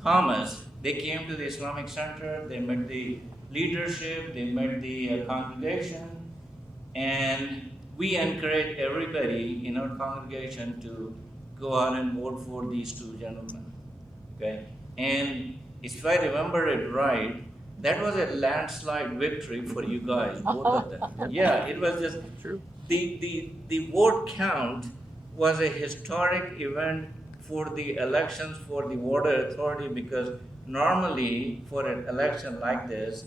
Thomas, they came to the Islamic Center, they met the leadership, they met the congregation, and we encouraged everybody in our congregation to go out and vote for these two gentlemen, okay? And if I remember it right, that was a landslide victory for you guys, both of them. Yeah, it was just true. The vote count was a historic event for the elections for the water authority, because normally for an election like this,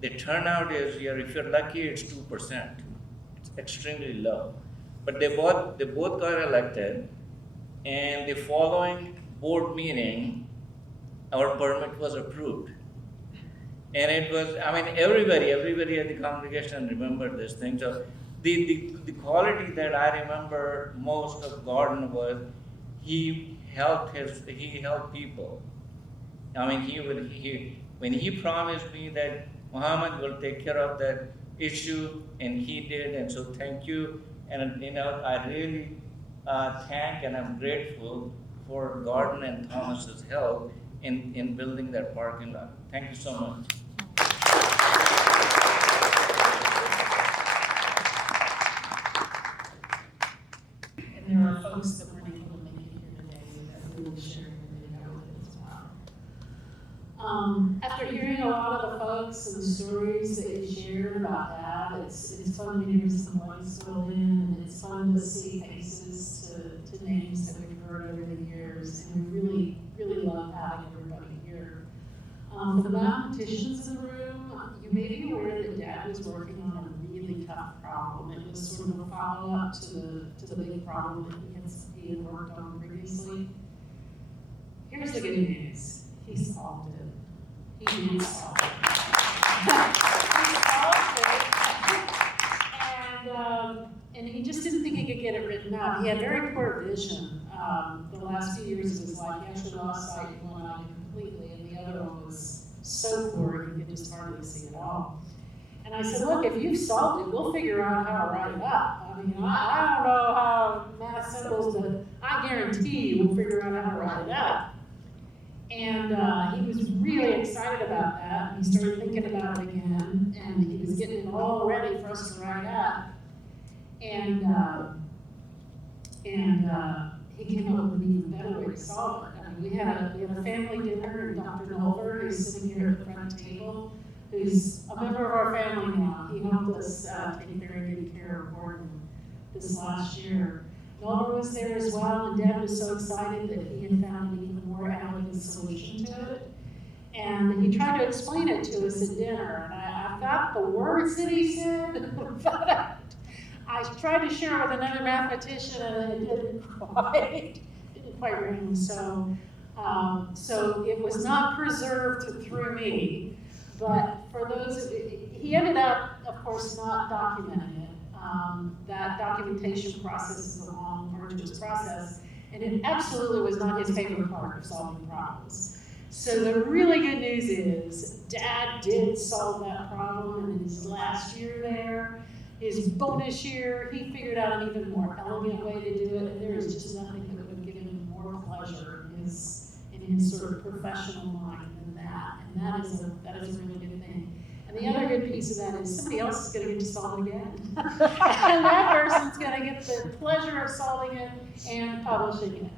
the turnout is, if you're lucky, it's 2%. It's extremely low. But they both got elected, and the following board meeting, our permit was approved. And it was, I mean, everybody at the congregation remembered this thing. So the quality that I remember most of Gordon was he helped people. I mean, when he promised me that Muhammad will take care of that issue, and he did, and so thank you. And I really thank and I'm grateful for Gordon and Thomas's help in building that parking lot. Thank you so much. And there are folks that weren't able to make it here today that we will share the video with as well. After hearing a lot of the folks and the stories that you shared about Dad, it's fun to hear some voice filled in, and it's fun to see faces to names that we've heard over the years, and we really, really love having everybody here. For the mathematicians in the room, you may be aware that Dad was working on a really tough problem. It was sort of a follow-up to the big problem that he had worked on previously. Here's the good news. He solved it. He did solve it. He solved it. And he just didn't think he could get it written out. He had very poor vision. The last few years of his life, he actually lost sight in one eye completely, and the other one was so poor he could just hardly see at all. And I said, look, if you've solved it, we'll figure out how to write it up. I mean, I don't know how math symbols, but I guarantee you we'll figure out how to write it up. And he was really excited about that. He started thinking about it again, and he was getting it all ready for us to write up. And he came up with an even better way to solve it. I mean, we had a family dinner, and Dr. Nolver, who's sitting here at the front table, who's a member of our family now. He helped us take very good care of Gordon this last year. Nolver was there as well, and Dad was so excited that he had found an even more elegant solution to it. And he tried to explain it to us at dinner, and I've got the words that he said, but I tried to share it with another mathematician, and it didn't quite ring. So it was not preserved through me. But for those, he ended up, of course, not documenting it. That documentation process is a long, arduous process, and it absolutely was not his favorite part of solving problems. So the really good news is, Dad did solve that problem in his last year there. His bonus year, he figured out an even more elegant way to do it, and there is just nothing that would give him more pleasure in his sort of professional mind than that. And that is a really good thing. And the other good piece of that is somebody else is going to get to solve it again. And that person's going to get the pleasure of solving it and publishing it.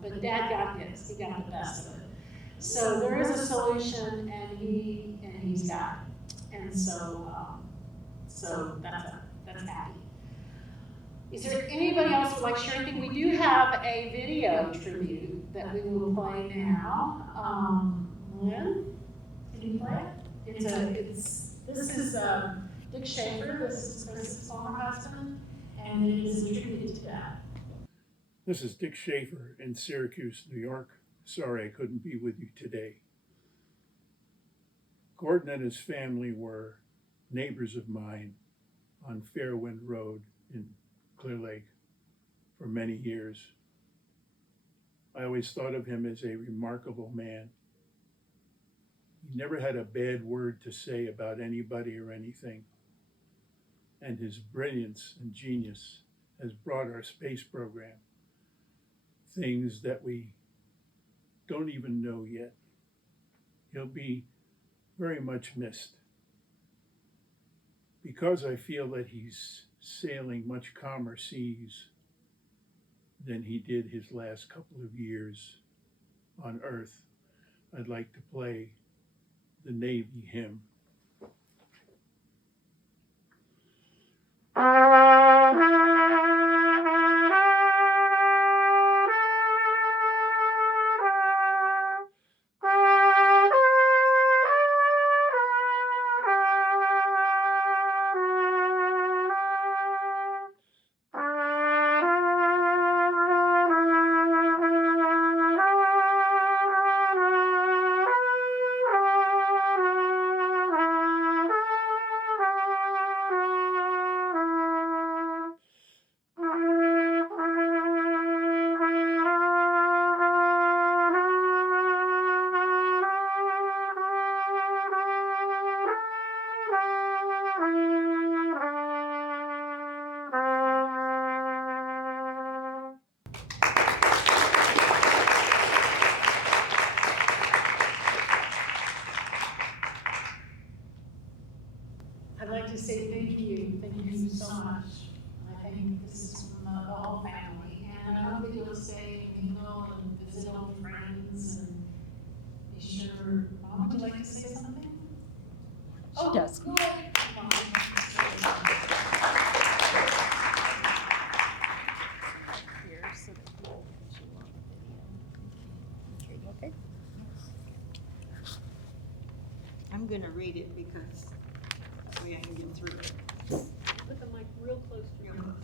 But Dad got his. He got the best of it. So there is a solution, and he's got it. And so that's happy. Is there anybody else who would like to share anything? We do have a video tribute that we will play now. Lynn, can you play it? This is Dick Schaefer. This is Chris's former husband, and it is a tribute to Dad. This is Dick Schaefer in Syracuse, New York. Sorry I couldn't be with you today. Gordon and his family were neighbors of mine on Fairwind Road in Clear Lake for many years. I always thought of him as a remarkable man. He never had a bad word to say about anybody or anything. And his brilliance and genius has brought our space program things that we don't even know yet. He'll be very much missed. Because I feel that he's sailing much calmer seas than he did his last couple of years on Earth, I'd like to play the Navy hymn. I'd like to say thank you so much. I think this is from the whole family, and I hope that you'll stay and mingle and visit old friends and be sure. Mom, would you like to say something? She does. Go ahead. Come on. Here, so that people can see you on the video. Okay. I'm gonna read it because that way I can get through it. Put the mic real close to Real close.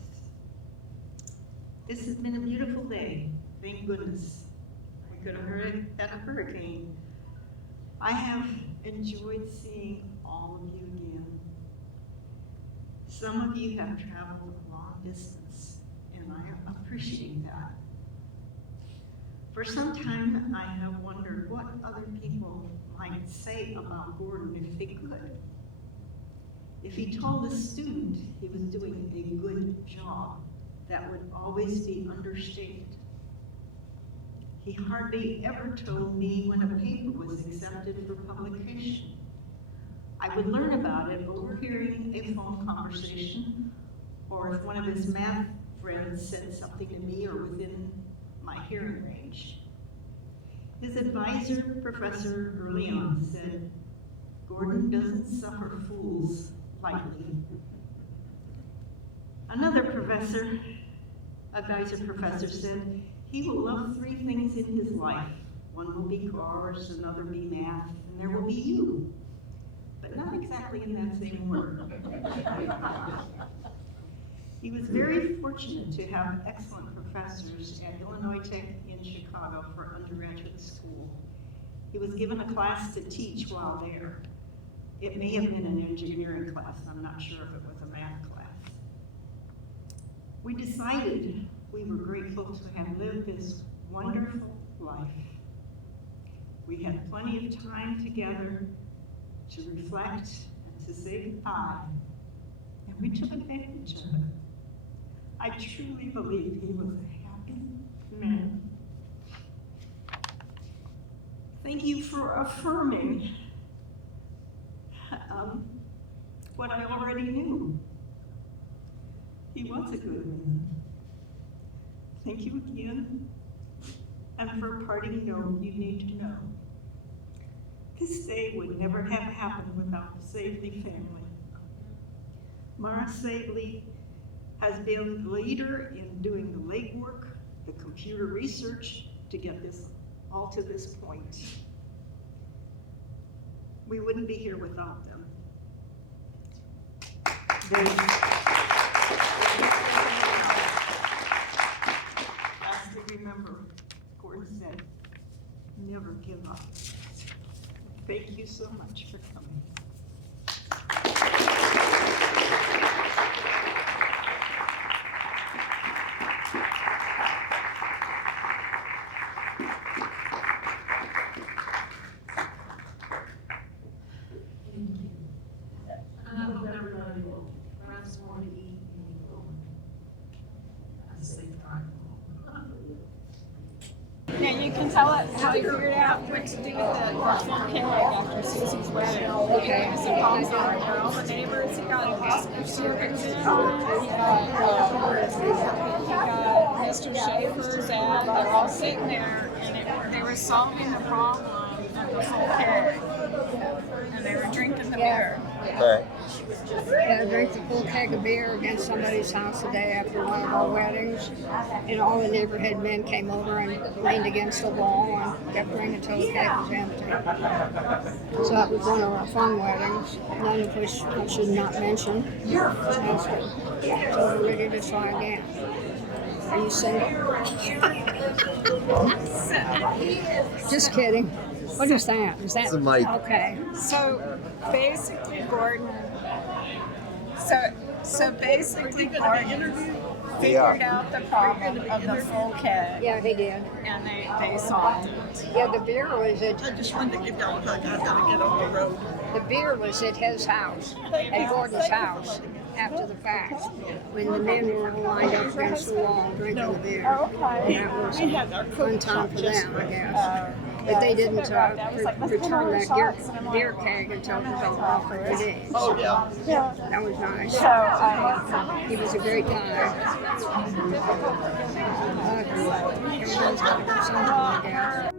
This has been a beautiful day, thank goodness. We could have had a hurricane. I have enjoyed seeing all of you again. Some of you have traveled a long distance, and I appreciate that. For some time, I have wondered what other people might say about Gordon if they could. If he told a student he was doing a good job, that would always be understated. He hardly ever told me when a paper was accepted for publication. I would learn about it overhearing a phone conversation, or if one of his math friends said something to me or within my hearing range. His advisor, Professor early on, said, Gordon doesn't suffer fools lightly. Another advisor professor said, he will love 3 things in his life. One will be cars, another be math, and there will be you. But not exactly in that same order. He was very fortunate to have excellent professors at Illinois Tech in Chicago for undergraduate school. He was given a class to teach while there. It may have been an engineering class, I'm not sure if it was a math class. We decided we were grateful to have lived this wonderful life. We had plenty of time together to reflect and to say goodbye, and we took advantage of it. I truly believe he was a happy man. Thank you for affirming what I already knew. He was a good man. Thank you again, and for a parting note you need to know. This day would never have happened without the Savely family. Mara Savely has been the leader in doing the legwork, the computer research to get this all to this point. We wouldn't be here without them. Lastly, remember, Gordon said, never give up. Thank you so much for coming. And I hope everybody will grab some more to eat and go have a safe drive home. Now you can tell it how you figured out what to do with the full keg after Susie's wedding. Okay. So Paul's on there. All the neighbors, he got Mr. Seabrook's in on it. He got Mr. Schaefer's ad. They're all sitting there, and they were solving the problem of the full keg. And they were drinking the beer. Okay. Yeah, drank the full keg of beer against somebody's house the day after one of our weddings, and all the neighborhood men came over and leaned against the wall and kept drinking until the keg was empty. So that was one of our fun weddings, none of which I should not mention. So we're ready to try again. Are you single? Just kidding. What is that? Is that It's a mic. okay? So basically, Gordon. So basically, Gordon figured out the problem of the full keg. Yeah, he did. And they solved it. Yeah, the beer was at. I just wanted to get down. I gotta get on the road. The beer was at his house, at Gordon's house, after the fact, when the men were all lined up against the wall drinking the beer. And that was a fun time for them, I guess. But they didn't return that deer keg until it was all off of the day. Oh, yeah. Yeah. That was nice. So, he was a great guy. Everyone's got to do something, I guess.